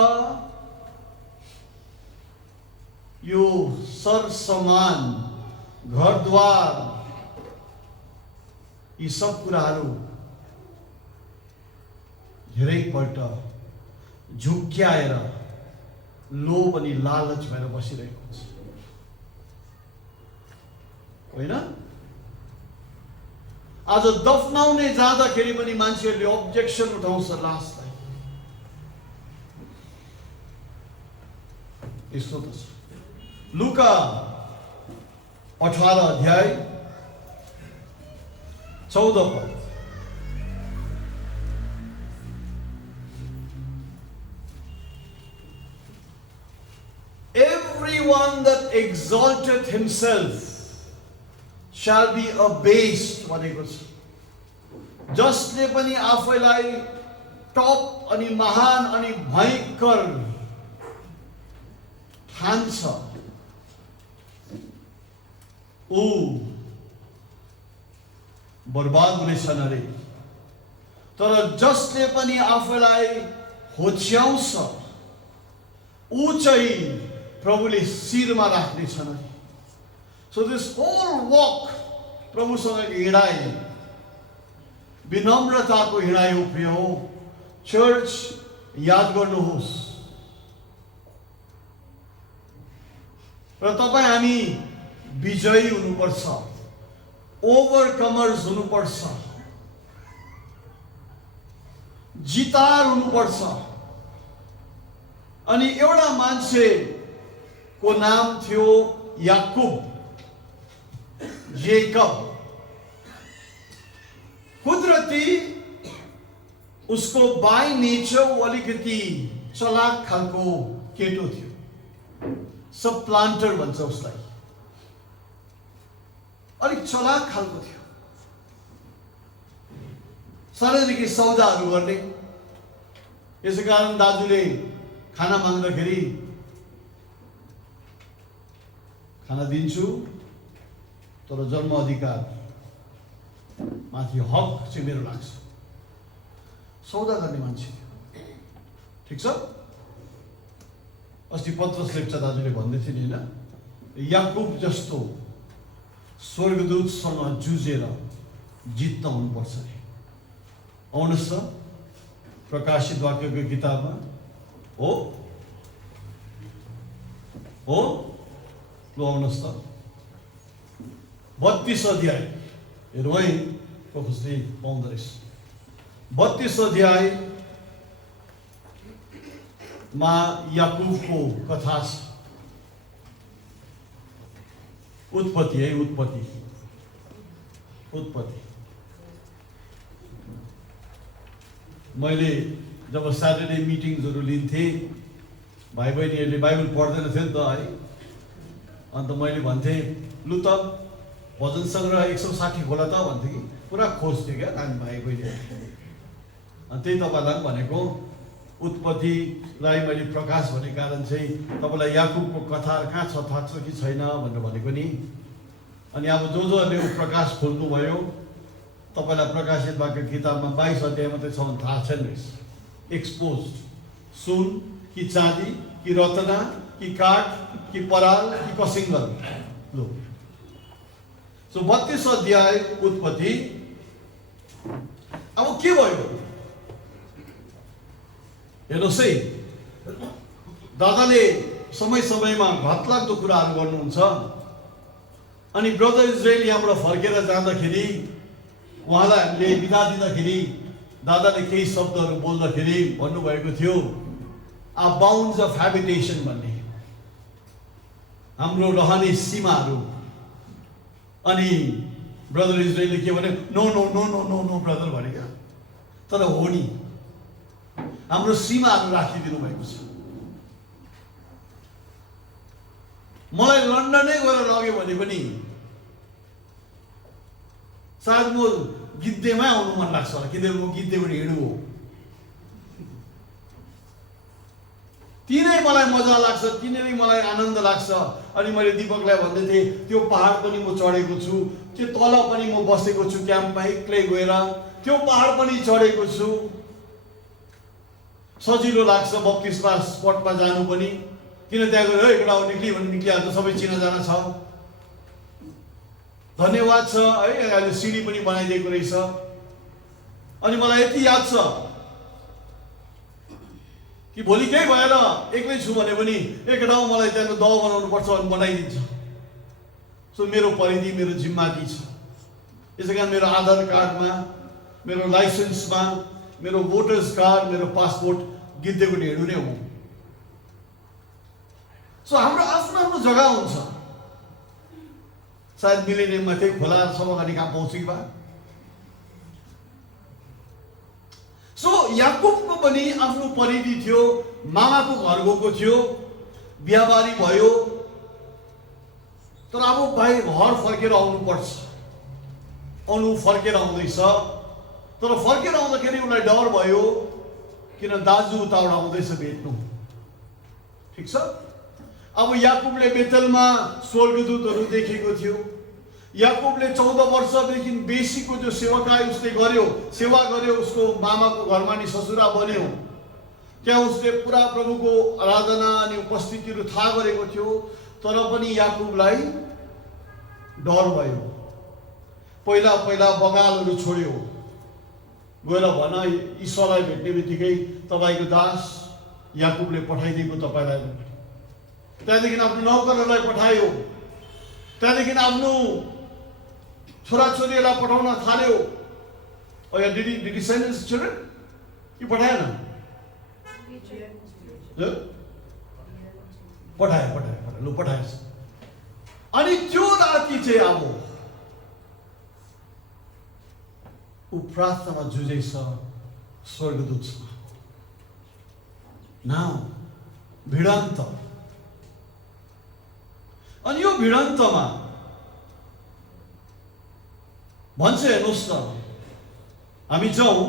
यो सर सामान, घरद्वार, यी सब कुराहरू धेरैपल्ट झुक्क्याएर लोभ अनि लालच भएर बसिरहेको छ, होइन? आज दफनाउने जाँदाखेरि पनि मान्छेहरूले अब्जेक्सन उठाउँछ लासलाई। यस्तो त छ। लुका 18 अध्याय 14 पद। exalteth himself shall be abased भनेको छ। जसले पनि आफैलाई टप अनि महान अनि भयंकर ठान्छ ऊ बर्बाद हुनेछन् अरे। तर जसले पनि आफैलाई होच्याउँछ ऊ चाहिँ प्रभुले शिरमा राख्नेछन् अरे। So this whole walk प्रभुसँग हिँडाइ विनम्रताको हिँडाइ हो प्रिय चर्च, याद गर्नुहोस्। र तपाईँ हामी विजयी हुनुपर्छ, ओभरकमर्स हुनुपर्छ, जितार हुनुपर्छ। अनि एउटा मान्छेको नाम थियो याकुब, जेकब। कुदरती उसको बाई नेचर अलिकति चलाक खालको केटो थियो, सब प्लान्टर भन्छ उसलाई, अलिक चलाक खालको थियो। सानैदेखि सौदाहरू गर्ने। यसै कारण दाजुले खाना माग्दाखेरि खाना दिन्छु तर जन्म अधिकार माथि हक चाहिँ मेरो लाग्छ। सौदा गर्ने मान्छे थियो, ठिक छ। अस्ति पत्रस लेप्चा दाजुले भन्दै थिए नि होइन, याकुब जस्तो स्वर्गदूतसँग जुझेर जित्न हुनुपर्छ अरे। आउनुहोस् त प्रकाशित वाक्यको किताबमा हो ल आउनुहोस् त 32 अध्याय हेरौँ है, कसले पाउँदो रहेछ। 32 अध्यायमा याकुबको कथा छ। उत्पत्ति है, उत्पत्ति। मैले जब स्याटरडे मिटिङ्सहरू लिन्थेँ, भाइ बहिनीहरूले बाइबल पढ्दैन थियो नि त है, अन्त मैले भन्थेँ लु त भजन सङ्ग्रह 160 खोला त भन्थेँ कि पुरा खोज्थ्यो क्या नानी भाइ बहिनीहरू। अनि त्यही तपाईँलाई पनि भनेको उत्पत्तिलाई मैले प्रकाश भन्ने कारण चाहिँ तपाईँलाई याकुबको कथा कहाँ छ थाहा छ कि छैन भनेर भनेको नि। अनि अब जोहरूले प्रकाश खोल्नुभयो, तपाईँलाई प्रकाशित भएको किताबमा 22 अध्याय मात्रै छ भने थाहा छैन रहेछ। एक्सपोज्ड, सुन कि चाँदी कि रत्ना कि काठ कि पराल कि कसिङ्गल। लो सो 32 अध्याय उत्पत्ति। अब के भयो हेर्नुहोस् है, दादाले समय समयमा घातलाग्दो कुराहरू गर्नुहुन्छ। अनि ब्रदर इजरायल यहाँबाट फर्केर जाँदाखेरि उहाँलाई हामीले बिदा दिँदाखेरि दादाले केही शब्दहरू बोल्दाखेरि भन्नुभएको थियो आ बाउन्ड्स अफ ह्याबिटेसन भन्ने, हाम्रो रहने सीमाहरू। अनि ब्रदर इजरायलले के भने no no no no no no brother भने क्या, तर हो नि हाम्रो सीमाहरू राखिदिनु भएको छ। मलाई लन्डनै गएर लग्यो भने पनि सायद म गिद्धेमै आउनु मन लाग्छ होला, किनभने म गिद्धेबाट हिँडु हो। तिनै मलाई मजा लाग्छ, तिनै मलाई आनन्द लाग्छ। अनि मैले दीपकलाई भन्दै थिएँ त्यो पहाड पनि म चढेको छु, त्यो तल पनि म बसेको छु क्याम्पमा एक्लै गएर, त्यो पहाड पनि चढेको छु। सजिलो लाग्छ बत्तिसमा स्पटमा जानु पनि, किन त्यहाँ गएर एउटा निक्ली भने निक्लिहाल्छ, सबै चिनाजाना छ। धन्यवाद छ है, अहिले सिडी पनि बनाइदिएको रहेछ। अनि मलाई यति याद छ कि भोलि केही भएर एक्लै छु भने पनि एक ठाउँ मलाई त्यहाँको दह बनाउनु पर्छ भने बनाइदिन्छ। सो मेरो परिधि, मेरो जिम्मेवारी छ। यसै कारण मेरो आधार कार्डमा, मेरो लाइसेन्समा, मेरो भोटर्स कार्ड, मेरो पासपोर्ट गिद्धेको हिँडु नै हो। सो हाम्रो आफ्नो आफ्नो जग्गा हुन्छ। सायद मिलेनियममा त्यही खोला समागानी कहाँ पहुँच्यो कि बा। सो याकुबको पनि आफ्नो परिधि थियो, मामाको घर गएको थियो, बिहाबारी भयो, तर अब भाइ घर फर्केर आउनुपर्छ। ऊ फर्केर आउँदैछ, तर फर्केर आउँदाखेरि उसलाई डर भयो, किन दाजु उताबाट आउँदैछ भेट्नु। ठिक छ। अब याकुबले बेतेलमा स्वर्गदूतहरू देखेको थियो। याकुबले 14 वर्षदेखि बेसीको जो सेवाकाई उसले गर्यो, सेवा गर्यो, उसको मामाको घरमा नि ससुरा बन्यो, त्यहाँ उसले पुरा प्रभुको आराधना अनि उपस्थितिहरू थाहा गरेको थियो। तर पनि याकुबलाई डर भयो। पहिला पहिला बगालहरू छोड्यो, गएर भन ईश्वरलाई भेट्ने बित्तिकै तपाईँको दास याकुबले पठाइदिएको तपाईँलाई। त्यहाँदेखि आफ्नो नौकरहरूलाई पठायो, त्यहाँदेखि आफ्नो छोराछोरीहरूलाई पठाउन थाल्यो। Did he send his children कि पठाएन? पठाए लु पठाएछ। अनि त्यो राति चाहिँ अब ऊ प्रार्थनामा जुझेछ स्वर्गदूतसँग। नाउ भिडन्त। अनि यो भिडन्तमा भन्छ, हेर्नुहोस् न, हामी जाउँ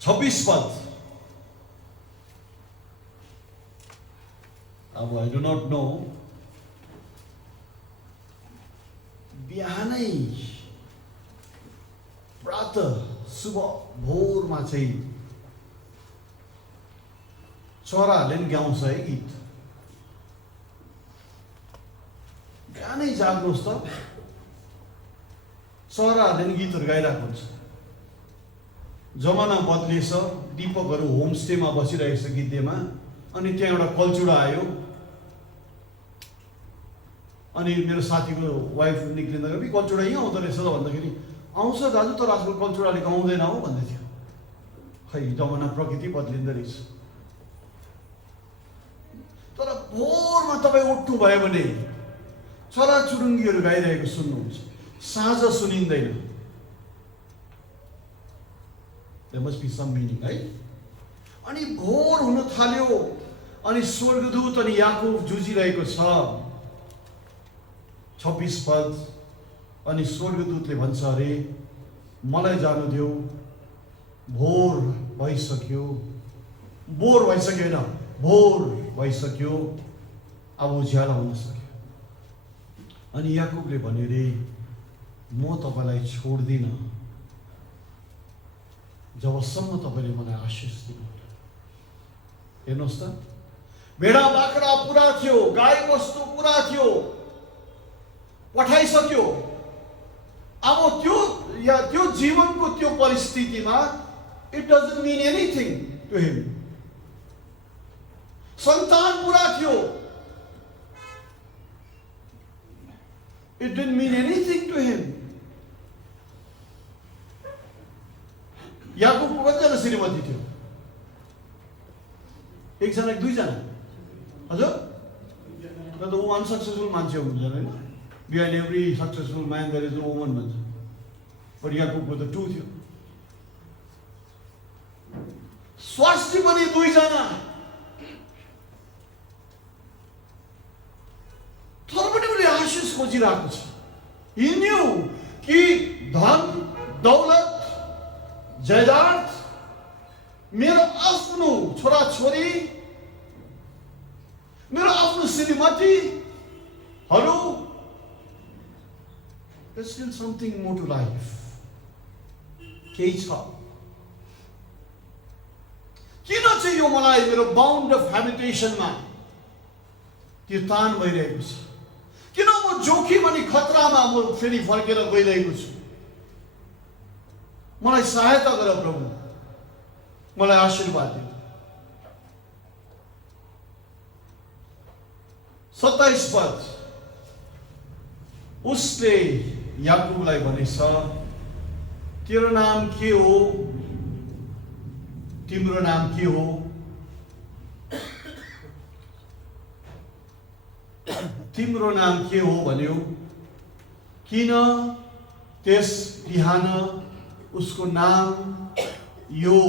26 पद। अब आई डु नट नो, बिहानै प्रातः सुबह भोरमा चाहिँ चराहरूले नि गाउँछ है गीत। बिहानै जाग्नुहोस् त, चराहरूले नि गीतहरू गाइरहेको हुन्छ। जमाना बदलिएछ, दीपकहरू होमस्टेमा बसिरहेछ गिद्धेमा। अनि त्यहाँ एउटा कल्चुडा आयो। अनि मेरो साथीको वाइफ निक्लिँदा कल्चुडा यहीँ आउँदो रहेछ भन्दाखेरि, आउँछ दाजु, तर आजकल कल्चुडाले गाउँदैन हो भन्दै थियो। खै जमाना प्रकृति बदलिँदो रहेछ। तर भोरमा तपाईँ उठ्नु भयो भने चराचुरुङ्गीहरू गाइरहेको सुन्नुहुन्छ। साँझ सुनिँदैन। There must be some meaning, है? अनि भोर हुन थाल्यो, अनि स्वर्गदूत अनि याकुब जुझिरहेको छ। 26 पद। अनि स्वर्गदूतले भन्छ, अरे मलाई जानु देऊ, भोर भइसक्यो। बोर भइसक्यो होइन, भोर भइसक्यो, अब उज्यालो हुन सक्यो। अनि याकुबले भन्यो, रे म तपाईँलाई छोड्दिनँ जबसम्म तपाईँले मलाई आशिष दिनुहुन्न। हेर्नुहोस् त, भेडा बाख्रा पुरा थियो, गाई वस्तु पुरा थियो, पठाइसक्यो। अब त्यो जीवनको त्यो परिस्थितिमा it doesn't mean anything to him. सन्तान पुरा थियो, it didn't mean anything to him. याकुबको कतिजना श्रीमती थियो? एकजना कि दुईजना? हजुर, त ऊ अनसक्सेसफुल मान्छे हुनुहुन्छ होइन? Behind every successful man there is a woman भन्छ। बट याकुबको त 2 थियो। स्वास्थ्य पनि 2जना। तर पनि उसले आशिष खोजिरहेको छ। He knew कि धन दौलत जायदाद, मेरो आफ्नो छोराछोरी, मेरो आफ्नो श्रीमतीहरू, there's still something more to life. केही छ। किन चाहिँ यो मलाई मेरो बाउन्ड अफ हेबिटेसनमा त्यो तान भइरहेको छ? किन म जोखिम अनि खतरामा म फेरि फर्केर गइरहेको छु? मलाई सहायता गर प्रभु, मलाई आशीर्वाद दिनु। 27 पद। उसले याकुबलाई भनेछ, तेरो नाम के हो? तिम्रो नाम के हो? तिम्रो नाम के हो भन्यो। किन त्यस बिहान उसको नाम यो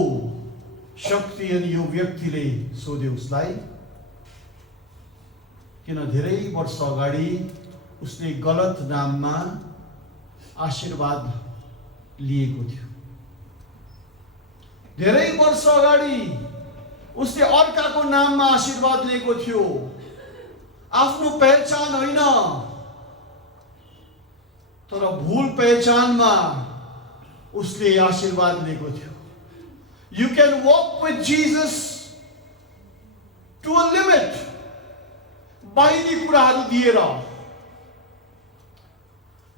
शक्ति अनि यो व्यक्तिले सोध्यो उसलाई। किन धेरै वर्ष अगाडि उसले गलत नाममा आशीर्वाद लिएको थियो। धेरै वर्ष अगाडि उसले अर्काको नाममा आशीर्वाद लिएको थियो, आफ्नो पहिचान होइन, तर भूल पहिचानमा उसले आशीर्वाद लिएको थियो। You can walk with Jesus to a limit, बाहिरी कुराहरू दिएर,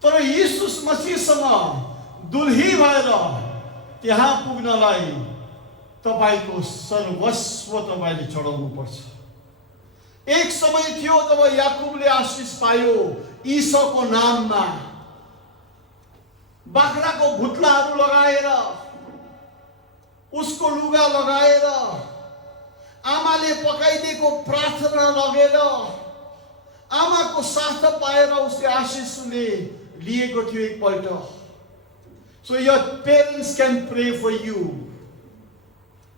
तर यीशुस मसीहसँग दुल्ही भएर त्यहाँ पुग्नलाई तपाईको सर्वस्व तपाईले चढाउनु पर्छ। एक समय थियो जब याकुबले आशीष पायो ईसाको नाममा, बाख्राको भुत्लाहरू लगाएर, उसको लुगा लगाएर, आमाले पकाइदिएको प्रार्थना लगेर, आमाको साथ पाएर उसले आशीष लिएको थियो एकपल्ट। So your parents can pray for you,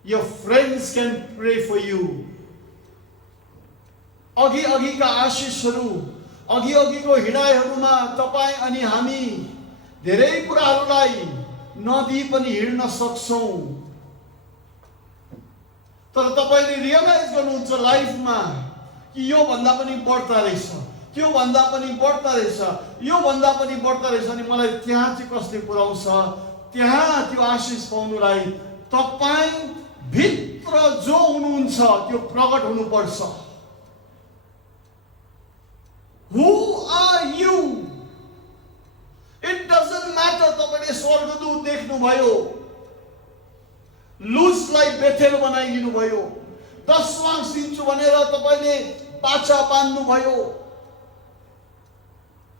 your friends can pray for you. अघि अघिका आशीषहरू, अघि अघिको हिँडाइहरूमा तपाईं अनि हामी धेरै कुराहरूलाई नदिई पनि हिँड्न सक्छौं, तर तपाईले रियलाइज गर्नुहुन्छ लाइफमा कि यो भन्दा पनि बढ्ता रहेछ, त्यो भन्दा पनि बढ्ता रहेछ, यो भन्दा पनि बढ्ता रहेछ, अनि मलाई त्यहाँ चाहिँ कसले पुर्याउँछ? त्यहाँ त्यो आशीष पाउनुलाई तपाईं भित्र जो हुनुहुन्छ त्यो प्रकट हुनुपर्छ। Who are you? It doesn't matter तपाईले स्वर्गदूत देख्नुभयो, लुजलाई बेथेल बनाइदिनु भयो, 10 मार्क्स दिन्छु भनेर तपाईले बाचा बान्नुभयो,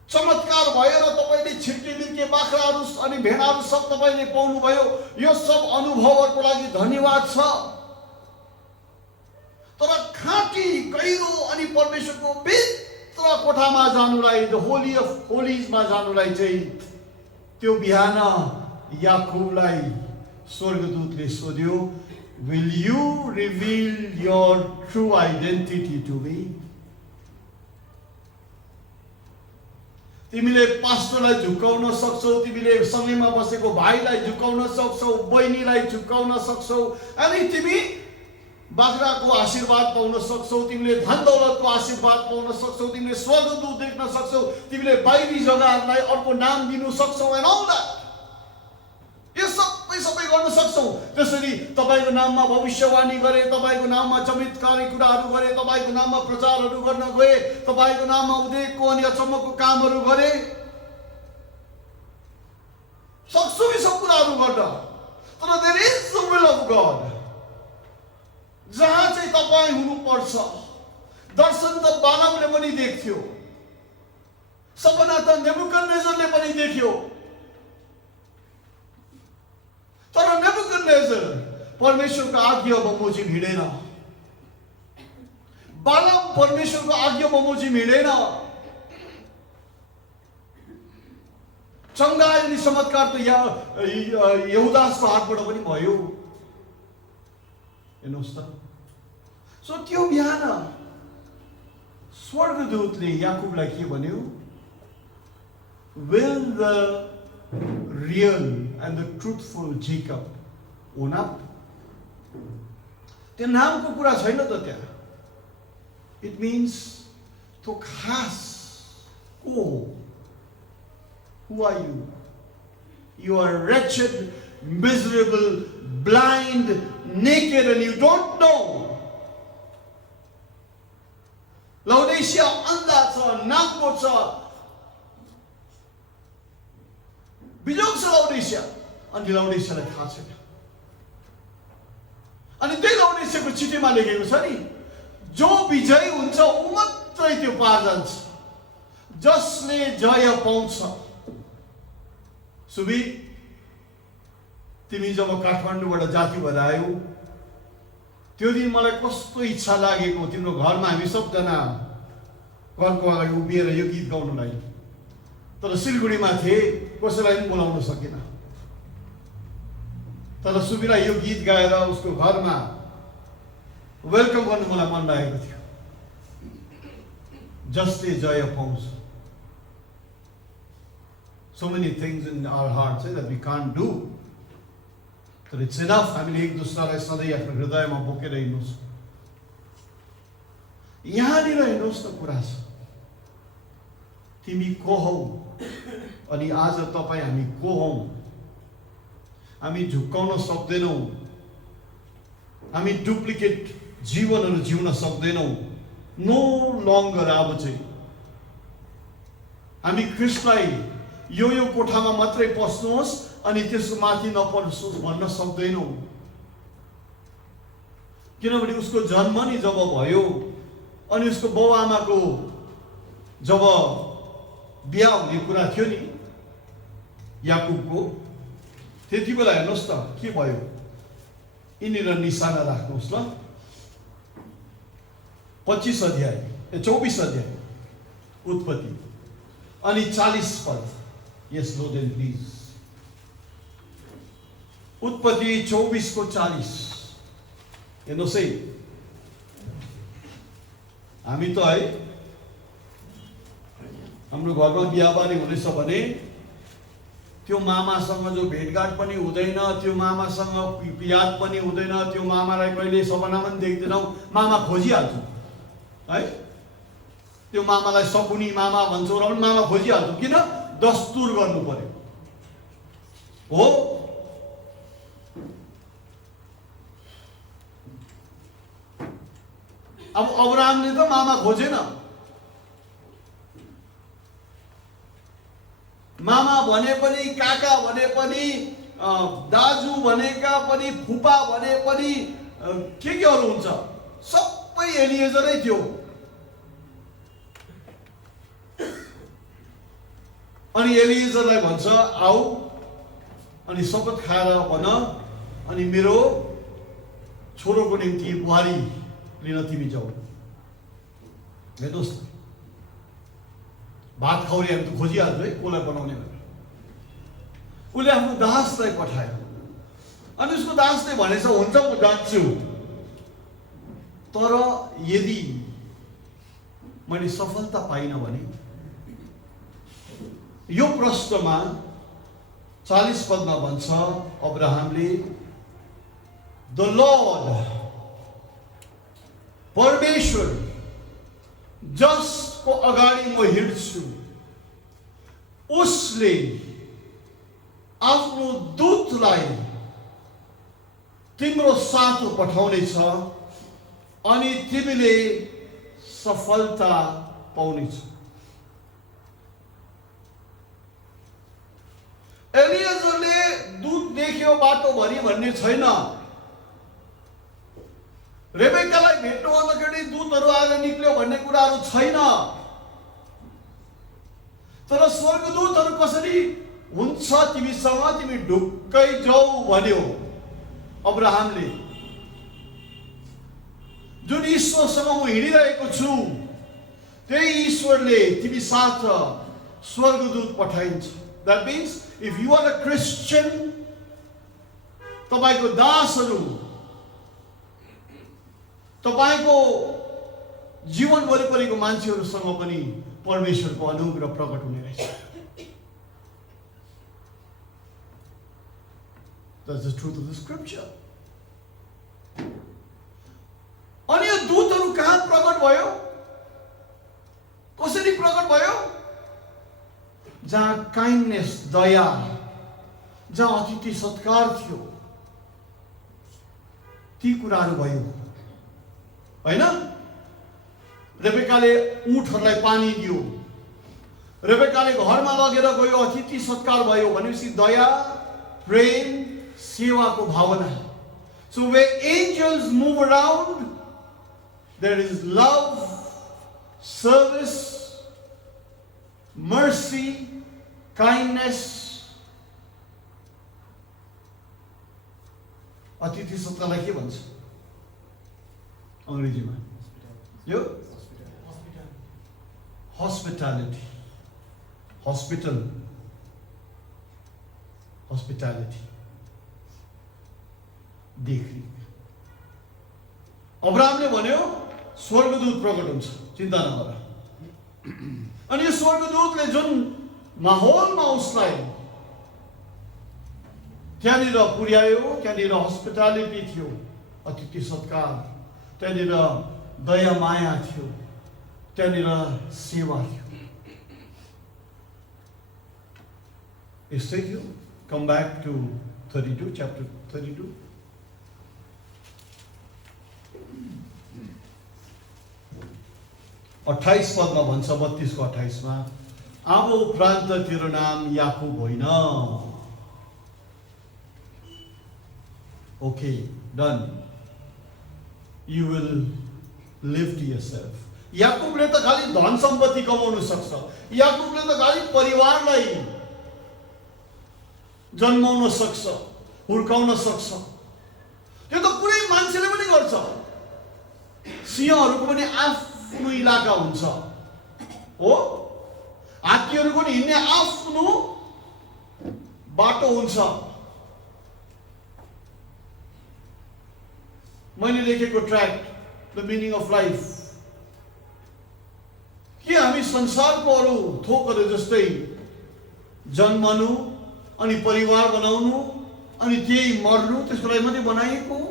चमत्कार भएर तपाईले छिट्टिमिर्के बाख्राहरू अनि भेडाहरू सब तपाईले पाउनुभयो। यो सब अनुभवहरूको लागि धन्यवाद छ। तर खाँटी गहिरो अनि परमेश्वरको भित्र कोठामा जानुलाई, द होली अफ होलिजमा जानुलाई चाहिँ त्यो बिहान याकुबलाई स्वर्गदूतले सोध्यो, Will you reveal your true identity to me? तिमीले पास्टरलाई झुकाउन सक्छौ, तिमीले सँगैमा बसेको भाइलाई झुकाउन सक्छौ, बहिनीलाई झुकाउन सक्छौ, अनि तिमी बाख्राको आशीर्वाद पाउन सक्छौ, तिमीले धन दौलतको आशीर्वाद पाउन सक्छौ, तिमीले स्वर्गदूत देख्न सक्छौ, तिमीले बाहिरी जग्गाहरूलाई अर्को नाम दिनु सक्छौ, एन्ड ऑल दैट। यो सबै गर्न सक्छौ। त्यसरी तपाईको नाममा भविष्यवाणी गरे, तपाईको नाममा चमत्कारी कुराहरू गरे, तपाईको नाममा प्रचारहरू गर्न गए, तपाईको नाममा उदेकको अनि अचम्मको कामहरू गरे, सक्छौ यी सब कुराहरू गर्न। तर there is the will of God, जहाँ चाहिँ तपाईं हुनुपर्छ। दर्शन त बालामले पनि देख्थ्यो, सपना त नेबुकदनेजरले पनि देख्यो, तर नेबुकदनेजर परमेश्वरको आज्ञा बमोजिम हिँडेन, बालाम परमेश्वरको आज्ञा बमोजिम हिँडेन। चङ्गाई अनि चमत्कार त यहुदासको हातबाट पनि भयो, हेर्नुहोस् त। सो त्यो बिहान स्वर्गदूतले याकुबलाई के भन्यो? Will the real and the truthful Jacob own up? त्यो नामको कुरा छैन त त्यहाँ। It means तो खास को? Who are you? You are wretched, miserable, blind, naked, and you don't know. Laodicea अन्धा छ, नाङ्गो छ, बिजोग छ लाउडेसिया, अनि लाउडेसियालाई थाहा छैन। अनि त्यही लाउडेसियाको चिठीमा लेखेको छ नि, जो विजयी हुन्छ ऊ मात्रै त्यो पार जान्छ, जसले जय पाउँछ। सुबी, तिमी जब काठमाडौँबाट जाति भएर आयौ, त्यो दिन मलाई कस्तो इच्छा लागेको, तिम्रो घरमा हामी सबजना घरको अगाडि उभिएर यो गीत गाउनुलाई, तर सिलगढीमा थिए, कसैलाई पनि बोलाउन सकिन। तर सुबीलाई यो गीत गाएर उसको घरमा वेलकम गर्नु मलाई मन लागेको थियो। जसले जय पाउँछ. So many things in our hearts that we can't do. So it's enough. हामीले एक दुसरालाई सधैँ आफ्नो हृदयमा बोकेर हिँड्नुहोस्. यहाँनिर हेर्नुहोस् न कुरा छ. तिमी को हौ अनि आज तपाईँ हामी को हौ. हामी झुक्काउन सक्दैनौँ. हामी डुप्लिकेट जीवनहरू जिउन सक्दैनौँ. नो लङ्गर अब चाहिँ हामी ख्रिस्टलाई यो कोठामा मात्रै पस्नुहोस् अनि त्यसको माथि नपर्नुहोस् भन्न सक्दैनौँ. किनभने उसको जन्म नि जब भयो अनि उसको बाउ आमाको जब बिहा हुने कुरा थियो नि याकुबको, त्यति बेला हेर्नुहोस् त के भयो. यिनीहरू निशाना राख्नुहोस् ल. 25 अध्याय 24 अध्याय उत्पत्ति अनि 40 पद. यस लोडेन प्लिज. उत्पत्ति 24 को 40 हेर्नुहोस् है. हामी त है हाम्रो घरमा बिहाबारी हुनेछ भने त्यो मामासँग जो भेटघाट पनि हुँदैन, त्यो मामासँग याद पनि हुँदैन, त्यो मामालाई कहिले सपनामा पनि देख्दैनौँ. मामा खोजिहाल्छौँ है. त्यो मामालाई सकुनी मामा भन्छौँ र पनि मामा खोजिहाल्छौँ. किन? दस्तुर गर्नु पर्यो हो. अब अब्राहमले त मामा खोजेन. मामा भने पनि, काका भने पनि, दाजु भनेका पनि, फुपा भने पनि केहरू हुन्छ, सबै एलिएजरै थियो. अनि एलिएजरलाई भन्छ आऊ अनि शपथ खाएर भन अनि मेरो छोरोको निम्ति बुहारी लिन तिमी जाऊ. हेर्नुहोस् न, भात खौरी हामी त खोजिहाल्छौँ है कसलाई बनाउने भनेर. उसले आफ्नो दासलाई पठायो अनि उसको दासले भनेछ हुन्छ म जान्छु, तर यदि मैले सफलता पाइनँ भने यो प्रश्नमा 40 पदमा भन्छ अब्राहमले द लर्ड परमेश्वर जसको अगाडि म हिँड्छु उसले आफ्नो दूतलाई तिम्रो साथ पठाउनेछ अनि तिमीले सफलता पाउनेछ. एलिएजरले दूत देख्यो बाटोभरि भन्ने छैन. रेबेकालाई भेट्नु आउँदाखेरि दूतहरू आएर निक्ल्यो भन्ने कुराहरू छैन. तर स्वर्गदूतहरू कसरी हुन्छ तिमीसँग, तिमी ढुक्कै जाऊ भन्यो अब्राहमले. जुन ईश्वरसँग म हिँडिरहेको छु त्यही ईश्वरले तिमी साथ स्वर्गदूत पठाइन्छ. That means if you are a Christian, तपाईको दासहरू तपाईको जीवन वरिपरिको मान्छेहरूसँग पनि परमेश्वरको अनुग्रह प्रकट हुने रहेछ. That's the truth of the scripture. अनि यो दूतहरू कहाँ प्रकट भयो, कसरी प्रकट भयो? जहाँ काइन्डनेस दया, जहाँ अतिथि सत्कार थियो ती कुराहरू भयो हैन. रेबेकाले ऊँटहरूलाई पानी दियो, रेबेकाले घरमा लगेर गयो, अतिथि सत्कार भयो भनेपछि दया, प्रेम, सेवाको भावना. So where angels move around, there is love, service, mercy, kindness. अतिथि सत्कारलाई के भन्छ अङ्ग्रेजीमा? यो hospitality. Hospital. Hospitality. देखरेख. अब्राहमले भन्यो स्वर्गदूत प्रकट हुन्छ, चिन्ता नगर. अनि यो स्वर्गदूतले जुन माहौलमा उसलाई त्यहाँनिर पुर्यायो, त्यहाँनिर हस्पिटालिटी थियो, अतिथि सत्कार, त्यहाँनिर दया माया थियो, त्यहाँनिर सेवा थियो। यस्तै थियो। Come back to 32, chapter 32। अट्ठाइस पदमा भन्छ, 32 को 28 मा, अब उपरान्त तेरो नाम याकुब होइन। Okay, done, you will live to yourself. याकुबले त खालि धन सम्पत्ति कमाउन सक्छ, याकुबले त खालि परिवारलाई जन्माउन सक्छ, हुर्काउन सक्छ। त्यो त कुनै मान्छेले पनि गर्छ। सिंहहरूको पनि आफ्नो इलाका हुन्छ हो, हात्तीहरूको पनि हिँड्ने आफ्नो बाटो हुन्छ। मैले लेखेको ट्र्याक्ट, द मिनिङ अफ लाइफ, के हामी संसारको अरू थोकहरू जस्तै जन्मनु अनि परिवार बनाउनु अनि त्यही मर्नु, त्यसको लागि मात्रै बनाइएको हो?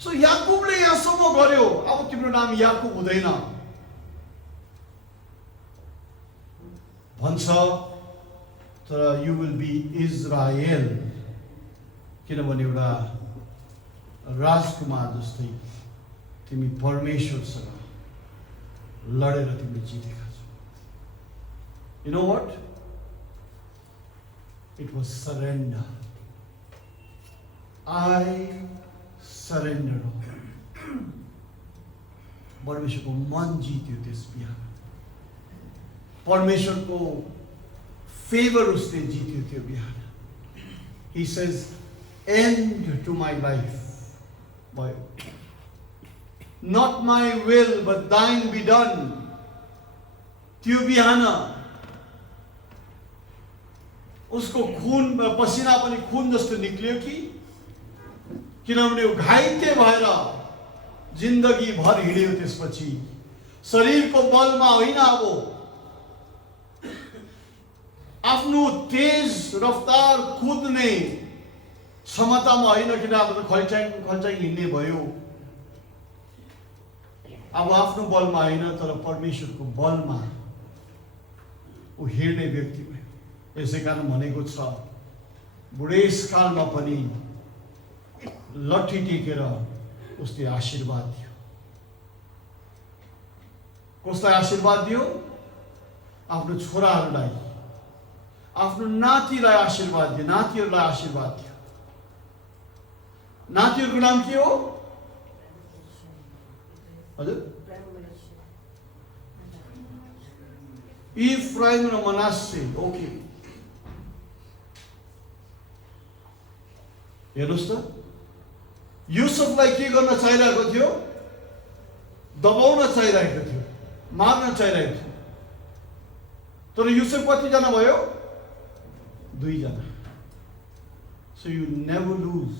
सो याकुबले यहाँसम्म गर्यो, अब तिम्रो नाम याकुब हुँदैन भन्छ, तर यु विल बी इजरायल, किनभने एउटा राजकुमार जस्तै तिमी परमेश्वरसँग लडेर तिमीले जितेका छौ। You know what? It was surrender. I surrender. परमेश्वरको मन जित्यो त्यस बिहान, परमेश्वरको फेभर उसले जित्यो त्यो बिहान। He says, end to my life. Boy, not my will but thine be done. त्यो बिहान उसको खून, पसिना पनि खून जस्तो निक्लियो कि, किनभने ऊ घाइते भएर जिन्दगी भर हिँड्यो। त्यसपछि शरीरको बलमा होइन, अब आफ्नो तेज रफ्तार कुद्ने क्षमतामा होइन, किन अब त खल्चाङ हिँड्ने भयो। अब आफ्नो बलमा होइन, तर परमेश्वरको बलमा ऊ हिँड्ने व्यक्ति भयो। यसै कारण भनेको छ, बुढेसकालमा पनि लट्ठी टेकेर उसले आशीर्वाद दियो। कसलाई आशीर्वाद दियो? आफ्नो छोराहरूलाई, आफ्नो नातिलाई आशीर्वाद दियो, नातिहरूलाई आशीर्वाद दियो। नातिहरूको नाम के हो? हजुर, इफ्राइम र मनासे। ओके, हेर्नुहोस् त, युसुफलाई के गर्न चाहिरहेको थियो? दबाउन चाहिरहेको थियो, मार्न चाहिरहेको थियो। तर युसुफ कतिजना भयो? 2 जना। सो यु नेभर लुज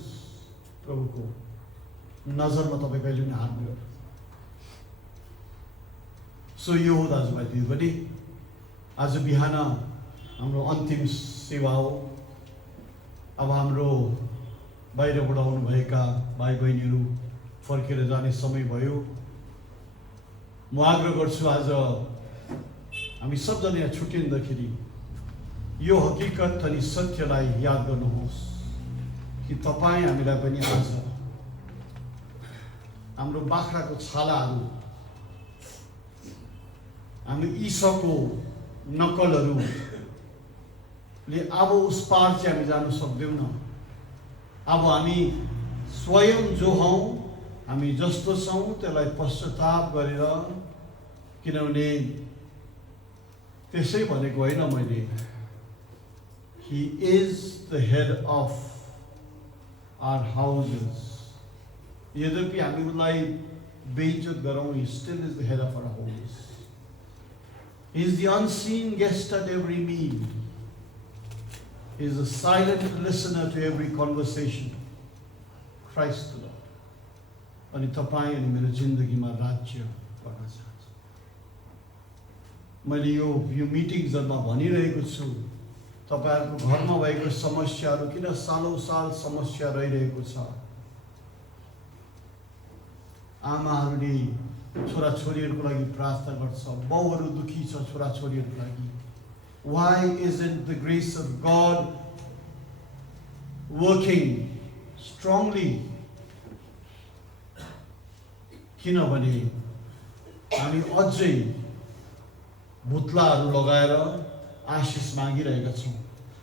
प्रभुको नजरमा तपाईँ कहिले पनि हार्नु। सो यो हो दाजुभाइ दिदीबहिनी, आज बिहान हाम्रो अन्तिम सेवा हो। अब हाम्रो बाहिरबाट आउनुभएका भाइ बहिनीहरू फर्केर जाने समय भयो। म आग्रह गर्छु, आज हामी सबजना यहाँ छुट्टिँदाखेरि यो हकीकत अनि सत्यलाई याद गर्नुहोस् कि तपाईँ हामीलाई पनि आज हाम्रो बाख्राको छालाहरू, हामी ईसाको नकलहरूले अब उस पार चाहिँ हामी जानु सक्दैनौँ। अब हामी स्वयं जो हौँ, हामी जस्तो छौँ त्यसलाई पश्चाताप गरेर, किनभने त्यसै भनेको होइन मैले, He is the head of our houses. यद्यपि हामी उसलाई बेइज्जत गरौँ, He still is the head of our houses. He is the unseen guest at every meal. He is a silent listener to every conversation. Christ the Lord. अनि तपाईँ अनि मेरो जिन्दगीमा राज्य गर्न चाहन्छ। मैले यो मिटिङ्सहरुमा भनिरहेको छु, तपाईहरुको घरमा भएको समस्याहरू किन सालौं साल समस्या रहिरहेको छ। आमाहरूले छोराछोरीहरूको लागि प्रार्थना गर्छ, बाउहरू दुखी छ छोराछोरीहरूको लागि। Why isn't the grace of God working strongly? किनभने हामी अझै भुत्लाहरू लगाएर आशिष मागिरहेका छौँ।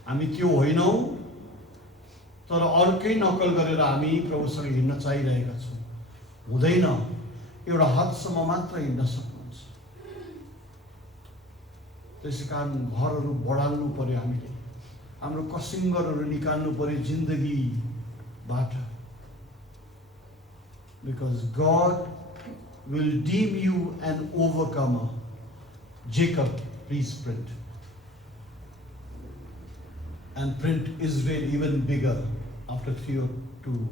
हामी त्यो होइनौँ, तर अर्कै नकल गरेर हामी प्रभुसँग हिँड्न चाहिरहेका छौँ। हुँदैन, एउटा हदसम्म मात्र हिँड्न सक्नुहुन्छ। त्यसैकारण घरहरू बढाल्नु पर्यो, हामीले हाम्रो कसिङ्गरहरू निकाल्नु पर्यो जिन्दगीबाट। Because God will deem you an overcomer. Jacob, please print. And print Israel even bigger after 3 or 2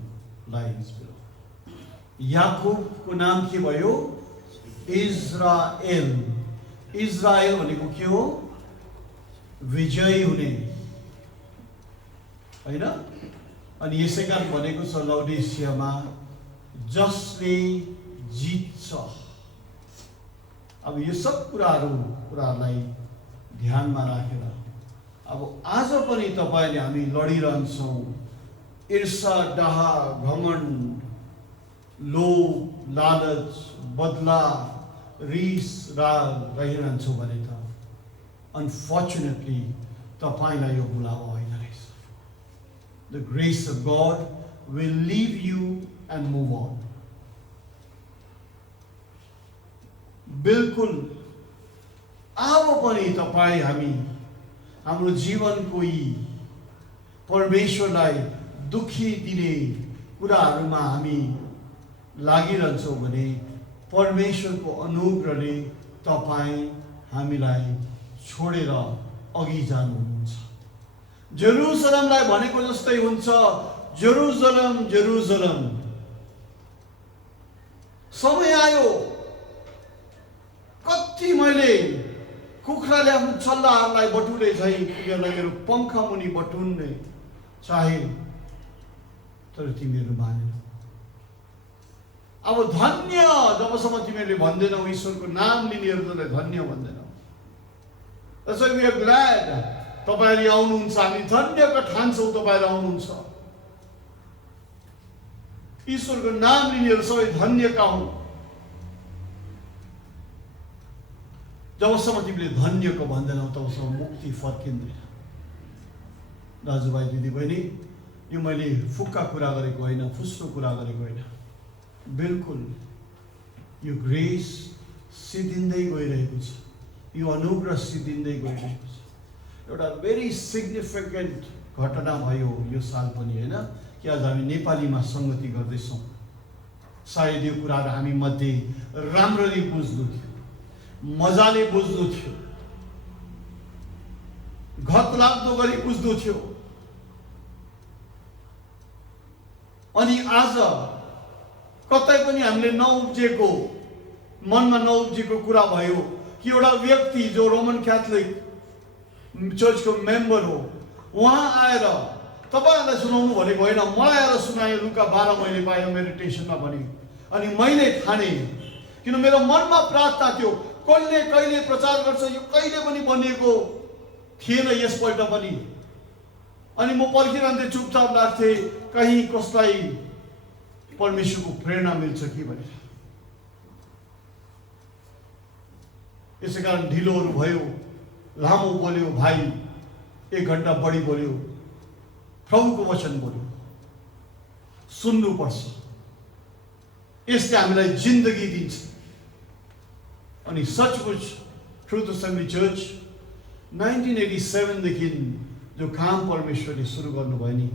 lines below. याकूबको नाम के भयो? इजरायल। इजरायल भनेको के हो? विजयी हुने, हैन? अनि यसैकारण भनेको छ लौडिसियामा, जसले जित्छ। अब यो सब कुराहरूलाई ध्यानमा राखेर अब आज पनि तपाईले हामी लडिरहन्छौँ। ईर्षा, डाहा, घमण्ड, लोभ, लालच, बदला, रिस, राग रहिरहन्छौँ भने त अनफर्चुनेटली तपाईलाई यो बुलावा होइन रहेछ। The grace of God will leave you and move on. बिल्कुल अब पनि तपाईँ हामी हाम्रो जीवनको यी परमेश्वरलाई दुखी दिने कुराहरूमा हामी लागिरहन्छौँ भने परमेश्वरको अनुग्रहले तपाईँ हामीलाई छोडेर अघि जानुहुन्छ। जेरुसलमलाई भनेको जस्तै हुन्छ, जेरुसलम जेरुसलम, समय आयो कति मैले कुखुराले आफ्नो चल्लाहरूलाई बटुले झै तिमीहरूलाई मेरो पङ्खा मुनि बटुल्ने चाहे, तर तिमीहरू मानेनौ। अब धन्य जबसम्म तिमीहरूले भन्दैनौ, ईश्वरको नाम लिनेहरू तँलाई धन्य भन्दैनौ। That's why we are glad तपाईहरु आउनुहुन्छ। हामी धन्यका ठान्छौँ तपाईहरु आउनुहुन्छ। ईश्वरको नाम लिनेहरू सबै धन्यका हुन्। जबसम्म तिमीले धन्यको भन्दैनौ तबसम्म मुक्ति फर्किँदैन। दाजुभाइ दिदीबहिनी, यो मैले फुक्का कुरा गरेको होइन, फुस्रो कुरा गरेको होइन। बिल्कुल यो ग्रेस सिद्धिँदै गइरहेको छ, यो अनुग्रह सिद्धिँदै गइरहेको छ। एउटा भेरी सिग्निफिकेन्ट घटना भयो यो साल पनि, होइन? कि आज हामी नेपालीमा संगति गर्दैछौँ। सायद यो कुराहरू हामी मध्ये राम्ररी बुझ्नु थियो, मजाले बुझ्नु थियो, घत लाग्दो गरी बुझ्नु थियो। अनि आज कतै पनि हामीले नउब्जेको, मनमा नउब्जेको कुरा भयो कि एउटा व्यक्ति जो रोमन क्याथोलिक चर्चको मेम्बर हो, उहाँ आएर तपाईहरुलाई सुनाउनु भनेको होइन, मलाई आएर सुनायो। लुका 12 मैले पाएँ मेडिटेसनमा पनि। अनि मैले ठाने, किन मेरो मनमा प्रार्थना थियो, कसले कहिले प्रचार गर्छ, यो कहिले पनि बनिएको थिएन यसपल्ट पनि। अनि म पर्खिरहन्थे, चुपचाप लाग्थे, कहीँ कसलाई परमेश्वरको प्रेरणा मिल्छ कि भनेर। यसैकारण ढिलोहरू भयो, लामो बोल्यो भाइ, 1 घण्टा बढी बोल्यो, प्रभुको वचन बोल्यो। सुन्नुपर्छ, यसले हामीलाई जिन्दगी दिन्छ। अनि सचमुच ट्रुथ असेम्बली चर्च 1987 देखि जो काम परमेश्वरले सुरु गर्नुभयो नि,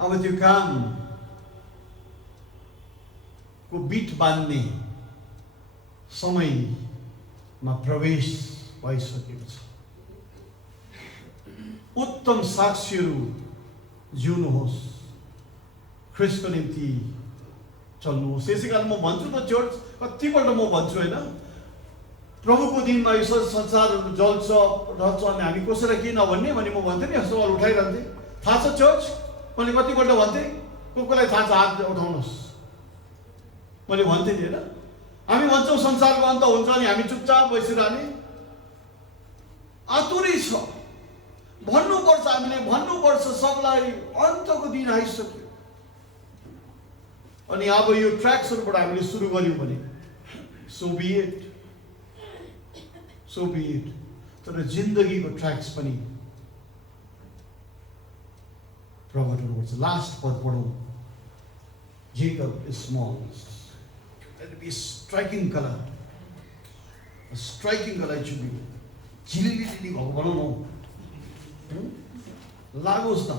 अब त्यो काम को बीट बाँध्ने समयमा प्रवेश भइसकेको छ। उत्तम साक्षीहरू जिउनुहोस्, ख्रिस्टको निम्ति चल्नुहोस्। यसैकारण म भन्छु त, चर्च कतिपल्ट म भन्छु होइन, प्रभुको दिनमा यो संसार जल्छ रहन्छ अनि हामी कसैलाई के नभन्ने भने म भन्थेँ नि सवाल उठाइरहन्थेँ। थाहा छ चर्च? मैले कतिपल्ट भन्थेँ, कसलाई थाहा छ हात उठाउनुहोस्। मैले भन्थेँ नि होइन, हामी भन्छौँ संसारको अन्त हुन्छ अनि हामी चुपचाप बसिरहने। आतुरै छ, भन्नुपर्छ, हामीले भन्नुपर्छ सबलाई अन्तको दिन आइसक्यो। अनि अब यो ट्र्याक्सहरूबाट हामीले सुरु गर्यौँ भने so be it, so be it. तर जिन्दगीको ट्र्याक्स पनि प्रकट हुनुपर्छ। लास्ट पद पढौँ। Jacob is small. Let it be striking color. A striking color it should be. झिलिलिली भएको बनाउनु लागोस् न।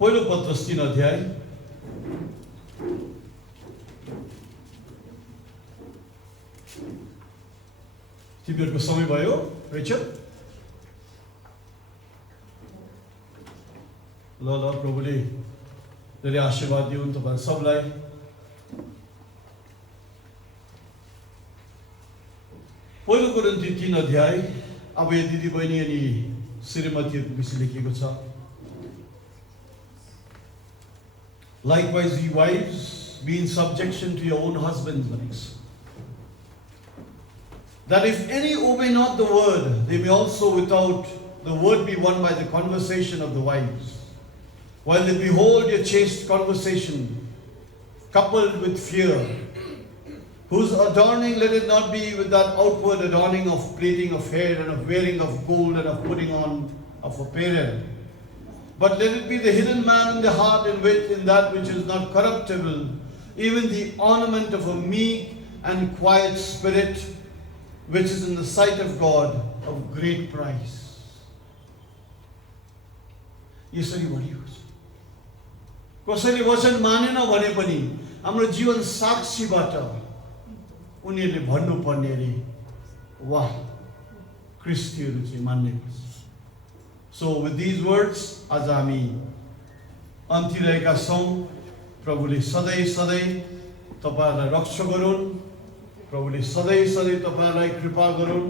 पहिलो पत्रस 3 अध्याय तिमीहरूको समय भयो रेचल? ल प्रभुले धेरै आशीर्वाद दिउन् तपाईहरु सबलाई। पहिलो कोरिन्थी 3 अध्याय। अब यो दिदी बहिनी अनि श्रीमतीहरूको विषय लेखिएको छ। Likewise, ye wives, be in subjection to your own husbands, that if any obey not the word, they may also without the word be won by the conversation of the wives, while they behold your chaste conversation, coupled with fear, whose adorning let it not be with that outward adorning of plaiting of hair and of wearing of gold and of putting on of apparel, but let it be the hidden man in the heart, in that which is not corruptible, even the ornament of a meek and quiet spirit, which is in the sight of God of great price. यसरी भनिएको छ। कसैले वचन मानेन भने पनि हाम्रो जीवन साक्षीबाट उनीहरूले भन्नुपर्ने अरे वाह क्रिस्टीहरू चाहिँ मान्नेको छ। So with these words, आज हामी अन्तिरहेका छौँ। प्रभुले सधैँ सधैँ तपाईहरुलाई रक्षा गरून्। प्रभुले सधैँ सधैँ तपाईहरुलाई कृपा गरून्।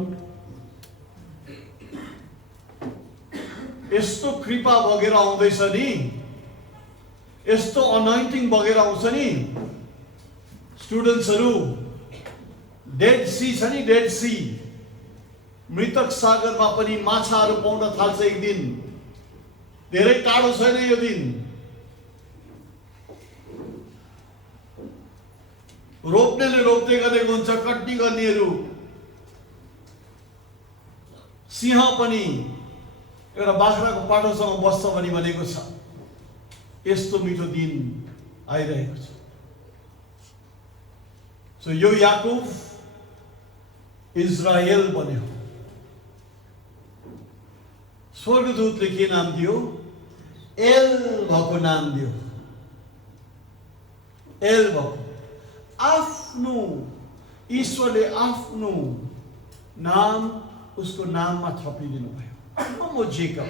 यस्तो कृपा बगेर आउँदैछ नि, यस्तो अनॉइंटिंग बगेर आउँछ नि। स्टुडेन्ट्सहरु, डेड सी छ नि, डेड सी, मृतक सागरमा पनि माछाहरू पाउन थाल्छ एक दिन। धेरै टाढो छैन यो दिन। रोप्नेले रोप्दै गरेको हुन्छ, कट्नी गर्नेहरू। सिंह पनि एउटा बाख्राको पाटोसँग बस्छ भनी भनेको छ। यस्तो मिठो दिन आइरहेको छ। सो यो याकुब इजरायल बन्यो। स्वर्गदूतले के नाम दियो? एल भएको नाम दियो। एल भएको आफ्नो ईश्वरले आफ्नो नाम उसको नाममा थपिदिनु भयो। म जेकब।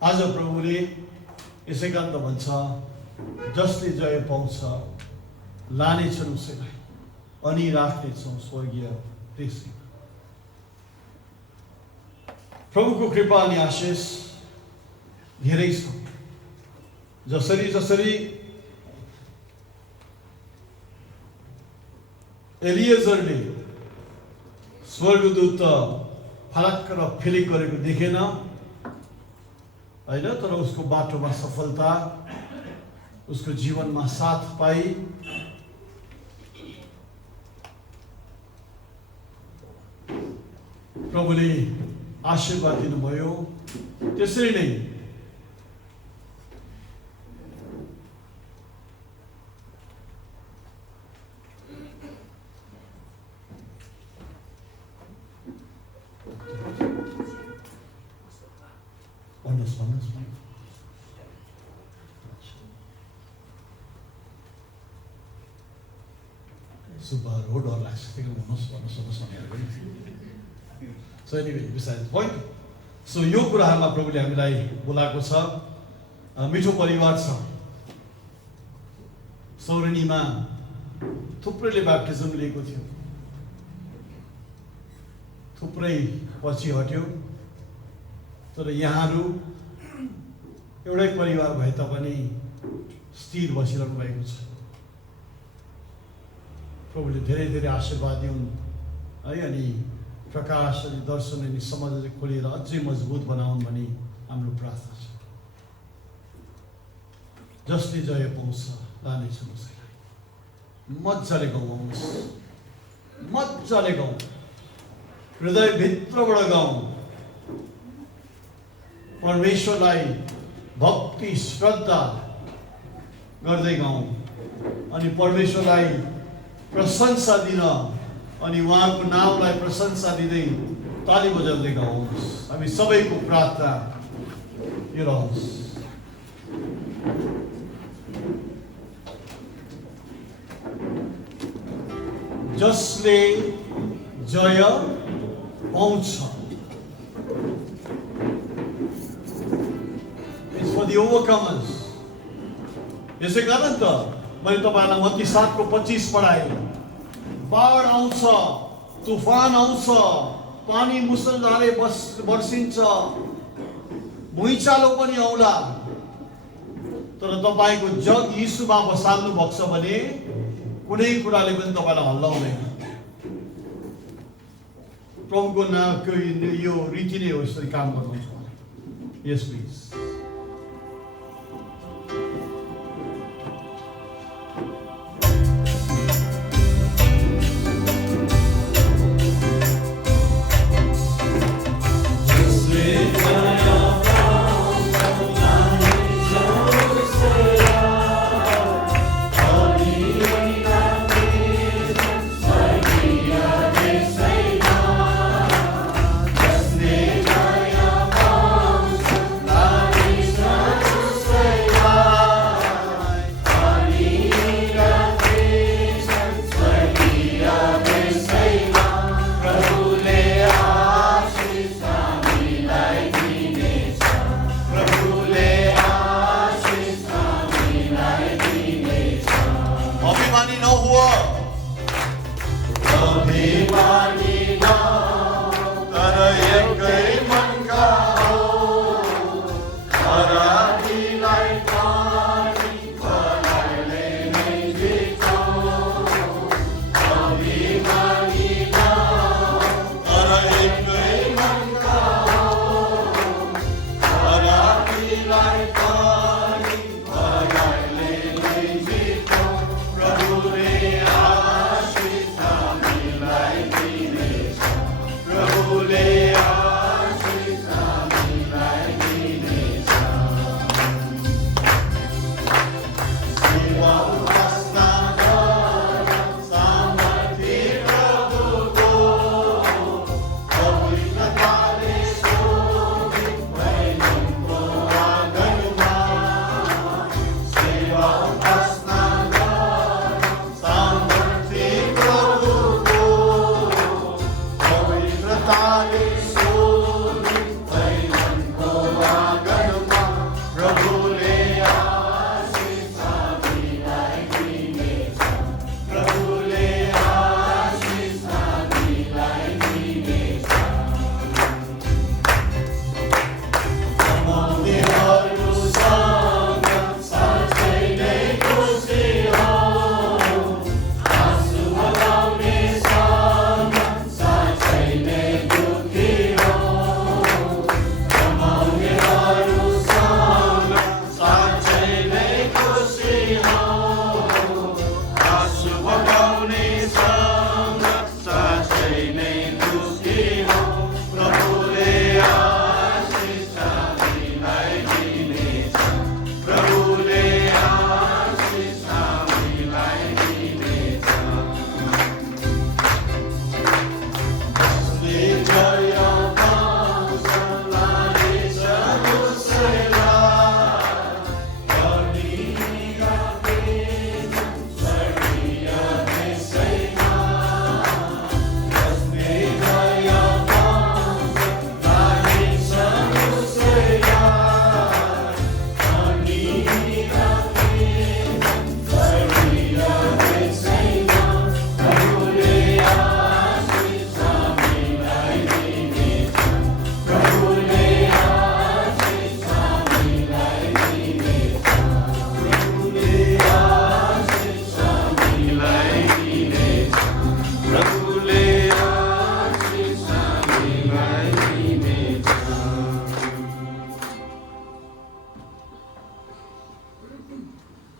आज प्रभुले यसै कारण त भन्छ जसले जय पाउँछ लानेछन् उसैलाई अनि राख्नेछौँ स्वर्गीय देशमा। प्रभुको कृपा अनि आशीष धेरै छ। जसरी जसरी एलिएजरले स्वर्गदूत फलक्क र फिलिक गरेको देखेन हैन, तर उसको बाटोमा सफलता, उसको जीवनमा साथ पाई। प्रभुले आशीर्वाद दिनुभयो। त्यसरी नै भन्नुहोस्। सुब्बाहरू डर लाग्छ त्यही भन्नुहोस् भनेर पनि so anyway beside point so यो कुराहरूमा प्रभुले हामीलाई बोलाएको छ मिठो परिवार छ सौरणीमा थुप्रैले ब्याप्टिजम लिएको थियो थुप्रै पछि हट्यो तर यहाँहरू एउटै परिवार भए तापनि स्थिर बसिरहनु भएको छ प्रभुले धेरै धेरै आशीर्वाद दिउन् है अनि प्रकाश अनि दर्शन अनि समाज खोलेर अझै मजबुत बनाउन् भनी हाम्रो प्रार्थना छ जसले जय पाउँछ लानेछ उसैलाई मजाले गाउनुहोस् मजाले गाउँ हृदयभित्रबाट गाउँ परमेश्वरलाई भक्ति श्रद्धा गर्दै गाउँ अनि परमेश्वरलाई प्रशंसा दिन अनि उहाँको नामलाई प्रशंसा दिँदै ताली बजाउँदै गाउनुहोस् हामी सबैको प्रार्थना यो रहोस् जसले जय पाउँछ It's for the overcomers. यसै कारण त मैले तपाईँलाई मत्ती 7:25 पढाएँ बाढ आउँछ तुफान आउँछ पानी मुसलधारे बर्सिन्छ भुइँचालो पनि आउला तर तपाईँको जग यीशुमा बसाल्नु भएको छ भने कुनै कुराले पनि तपाईँलाई हल्लाउँदैन प्रभुको नामको यो रीति नै हो यसरी काम गर्नुहुन्छ यस प्लिज Bye.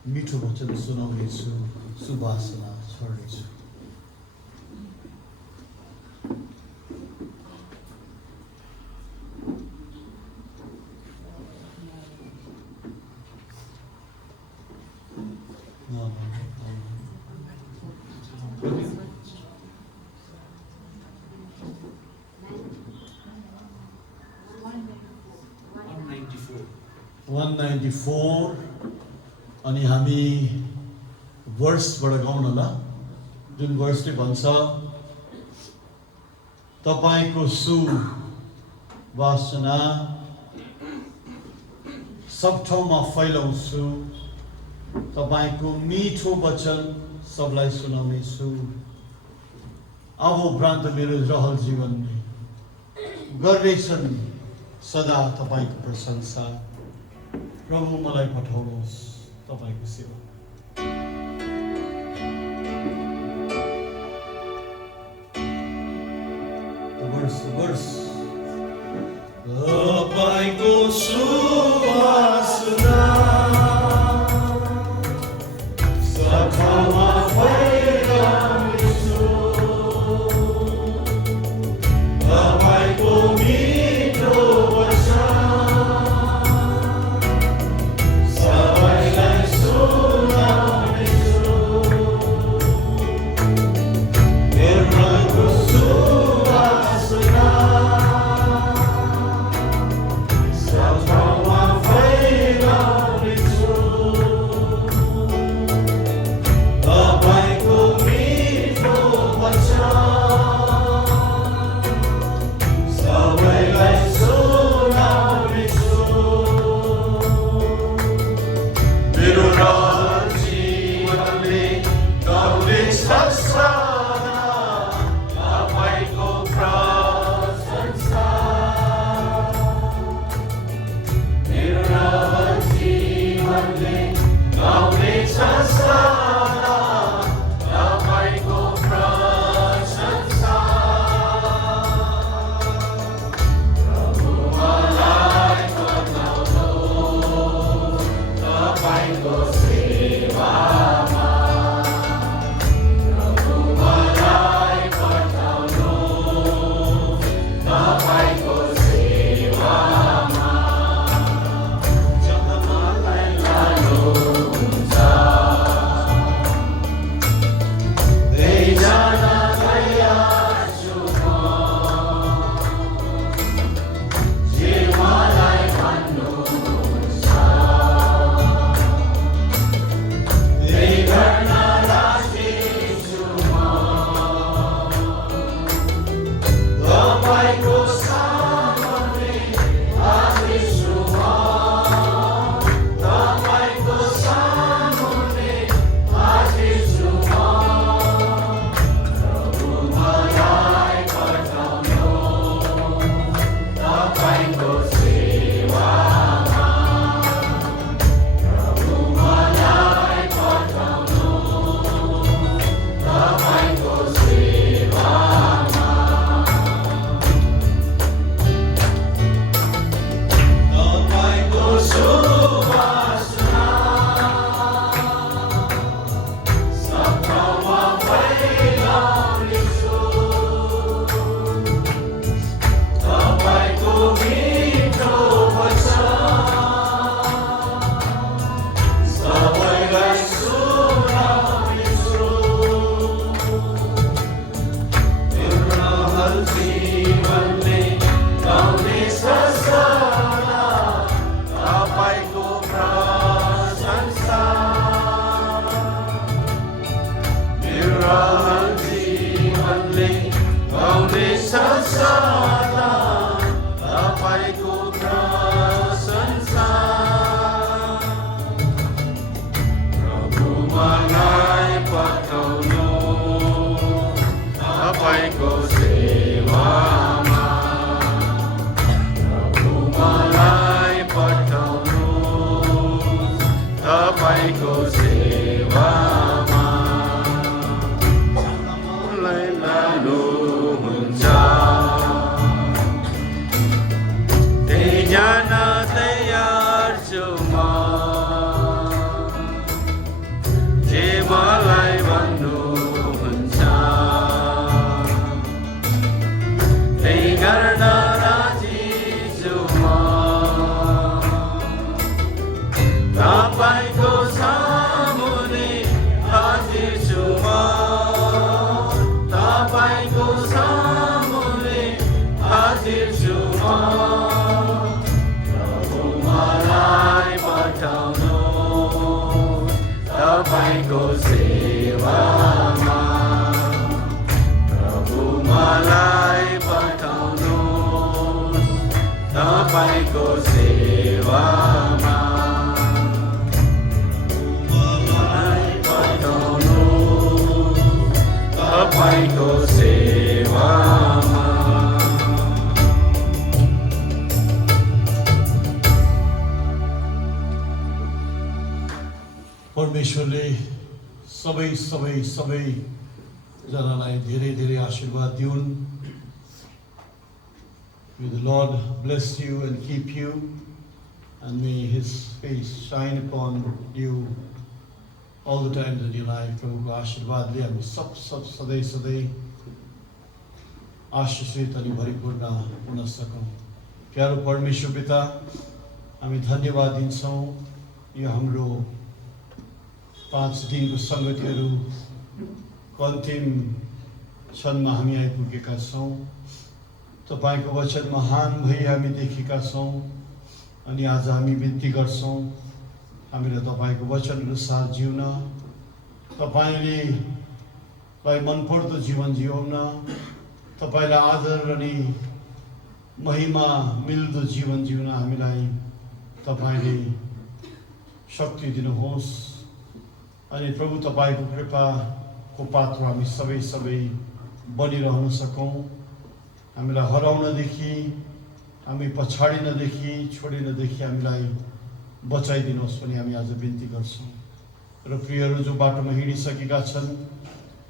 मिठो वचन सुनाउनेछु, सुवासना छर्नेछु। One 94 अनि हामी वर्सबाट गाउँ न ल, जुन वर्सले भन्छ तपाईको सुवासना सब ठाउँमा फैलाउँछु, तपाईको मिठो वचन सबलाई सुनाउनेछु। अब उपरान्त मेरो रहल जीवनले गर्नेछन् सदा तपाईको प्रशंसा। प्रभु मलाई पठाउनुहोस् तपाईको सेवा। वर्ष तपाईको सुवासना सब ठाउँमा फैलाउँछु, तपाईको मिठो वचन सबैलाई सुनाउनेछु। मेरो सुवासना सब ठाउँमा फैलाउँछु, तपाईको मिठो वचन सबैलाई सुनाउनेछु। मेरो रहल जीवनले गाउनेछ सदा तपाईको प्रशंसा। मेरो रहल जीवनले गाउनेछ सदा तपाईको प्रशंसा। प्रभु मलाई पठाउनु तपाईको सेवामा, प्रभु मलाई पठाउनु तपाईको सेवामा। जहाँ मलाई लानुहुन्छ त्यही जान तयार छु म, जे मलाई भन्नुहुन्छ त्यही गर्न राजी छु म। तपाईको सामुन्ने हाजिर छु म, तपाईको सामुन्ने हाजिर छु म। प्रभु मलाई पठाउनु तपाईको सेवामा, प्रभु मलाई पठाउनु तपाईको सेवामा। तपाईको सुवासना सब ठाउँमा फैलाउनेछु, तपाईको मिठो वचन सबैलाई सुनाउनेछु। मेरो रहल जीवनले गाउनेछ सदा तपाईको प्रशंसा। मेरो रहल जीवनले गाउनेछ सदा तपाईको प्रशंसा। प्रभु मलाई पठाउनु तपाईको सेवामा, प्रभु मलाई पठाउनु तपाईको सेवामा। मलाई लानुहुन्छ त्यही जान तयार छु म, तपाईँको सेवामा प्रभु मलाई पठाउनुहोस् तपाईँको सेवामा मलाई पठाउनुहोस् तपाईँको सेवामा परमेश्वरले सबैजनालाई धेरै धेरै आशीर्वाद दिउन्. May the Lord bless you and keep you, and may His face shine upon you all the times in your life. प्रभुको आशीर्वादले हामी सब सधैँ आशीषित अनि भरिपूर्ण हुन सकौँ. प्यारो परमेश्वर पिता, हामी धन्यवाद दिन्छौँ यो हाम्रो 5 दिनको सङ्गतिहरूको अन्तिम क्षणमा हामी आइपुगेका छौँ. तपाईँको वचन महान भई हामी देखेका छौँ अनि आज हामी बिन्ती गर्छौँ हामीलाई तपाईँको वचन अनुसार जिउन, तपाईँलाई मनपर्दो जीवन जिउन, तपाईँलाई आदर अनि महिमा मिल्दो जीवन जिउन हामीलाई तपाईँले शक्ति दिनुहोस्. अनि प्रभु तपाईँको कृपाको पात्र हामी सबै बनिरहन सकौँ. हामीलाई हराउनदेखि, हामी पछाडिनदेखि, छोडिनदेखि हामीलाई बचाइदिनुहोस् पनि हामी आज बिन्ती गर्छौँ. र प्रियहरू जो बाटोमा हिँडिसकेका छन्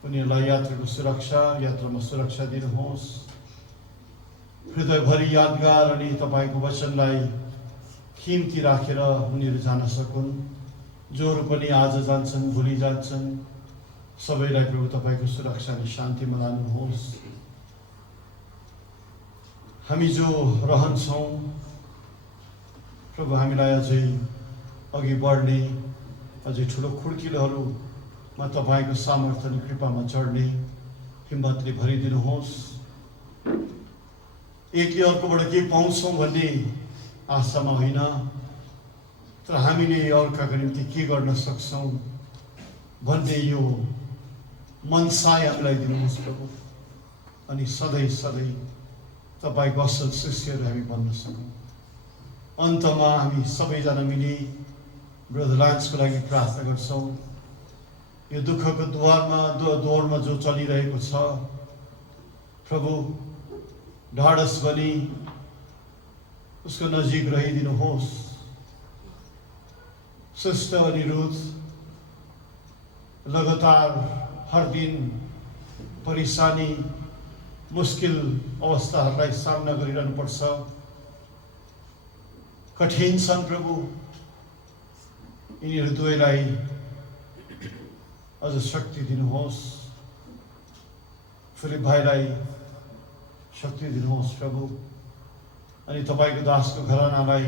उनीहरूलाई यात्रामा सुरक्षा दिनुहोस्. हृदयभरि यादगार अनि तपाईँको वचनलाई किम्ती राखेर उनीहरू जान सकुन्. जोहरू पनि आज जान्छन्, भोलि जान्छन्, सबैलाई प्रभु तपाईँको सुरक्षा अनि शान्तिमा लानुहोस्. हामी जो रहन्छौँ प्रभु हामीलाई अझै अघि बढ्ने, अझै ठुलो खुड्किलोहरूमा तपाईँको सामर्थ्य अनि कृपामा चढ्ने हिम्मतले भरिदिनुहोस्. एकले अर्कोबाट के पाउँछौँ भन्ने आशामा होइन, तर हामीले अर्काको निम्ति के गर्न सक्छौँ भन्ने यो मनसाय हामीलाई दिनुहोस् प्रभु. अनि सधैँ तपाईँको असल शिष्यहरू हामी बन्न सकौँ. अन्तमा हामी सबैजना मिली ब्रदर लान्सको लागि प्रार्थना गर्छौँ. यो दुःखको दौरमा जो चलिरहेको छ प्रभु, ढाडस बनी उसको नजिक रहिदिनुहोस्. सिस्टर अनिरुद्ध लगातार हर दिन परेशानी, मुस्किल अवस्थाहरूलाई सामना गरिरहनु पर्छ. कठिन छन् प्रभु. यिनीहरू दुवैलाई अझ शक्ति दिनुहोस्. फिलिप भाइलाई शक्ति दिनुहोस् प्रभु. अनि तपाईँको दासको घरानालाई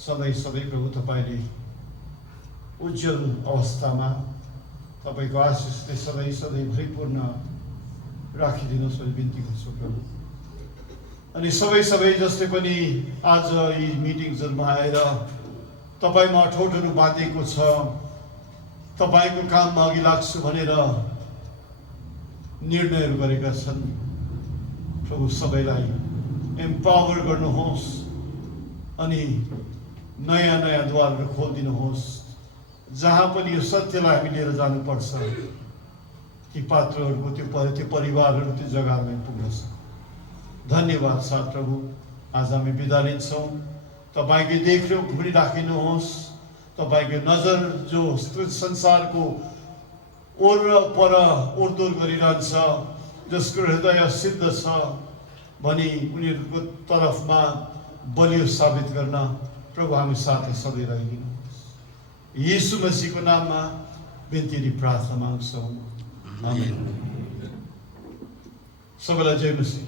सधैँ प्रभु तपाईँले उज्जवल अवस्थामा तपाईँको आशिषले सधैँ भरिपूर्ण राखिदिनुहोस् भन्ने बिन्ती गर्छु प्रभु. अनि सबै जसले पनि आज यी मिटिङ्सहरूमा आएर तपाईँमा ठोटहरू बाँधेको छ, तपाईँको काममा अघि लाग्छु भनेर निर्णयहरू गरेका छन् प्रभु, सबैलाई एम्पावर गर्नुहोस् अनि नयाँ द्वारहरू खोलिदिनुहोस्. जहाँ पनि यो सत्यलाई हामी लिएर जानुपर्छ ती पात्रहरूको त्यो परिवारहरू त्यो जग्गामा पुग्न सक्छ. धन्यवाद साथ प्रभु. आज हामी बिदा लिन्छौँ. तपाईँको देखरेख घुमिराखिनुहोस्. तपाईँको नजर जो संसारको ओर पर ओरदोर गरिरहन्छ, जसको हृदय सिद्ध छ भनी उनीहरूको तरफमा बलियो साबित गर्न प्रभु हामी साथै सधैँ रहिदिनुहोस्. यीशु मसीहको नाममा बिन्ती अनि प्रार्थना माग्छौँ. आमेन. सबैलाई जय मसीह.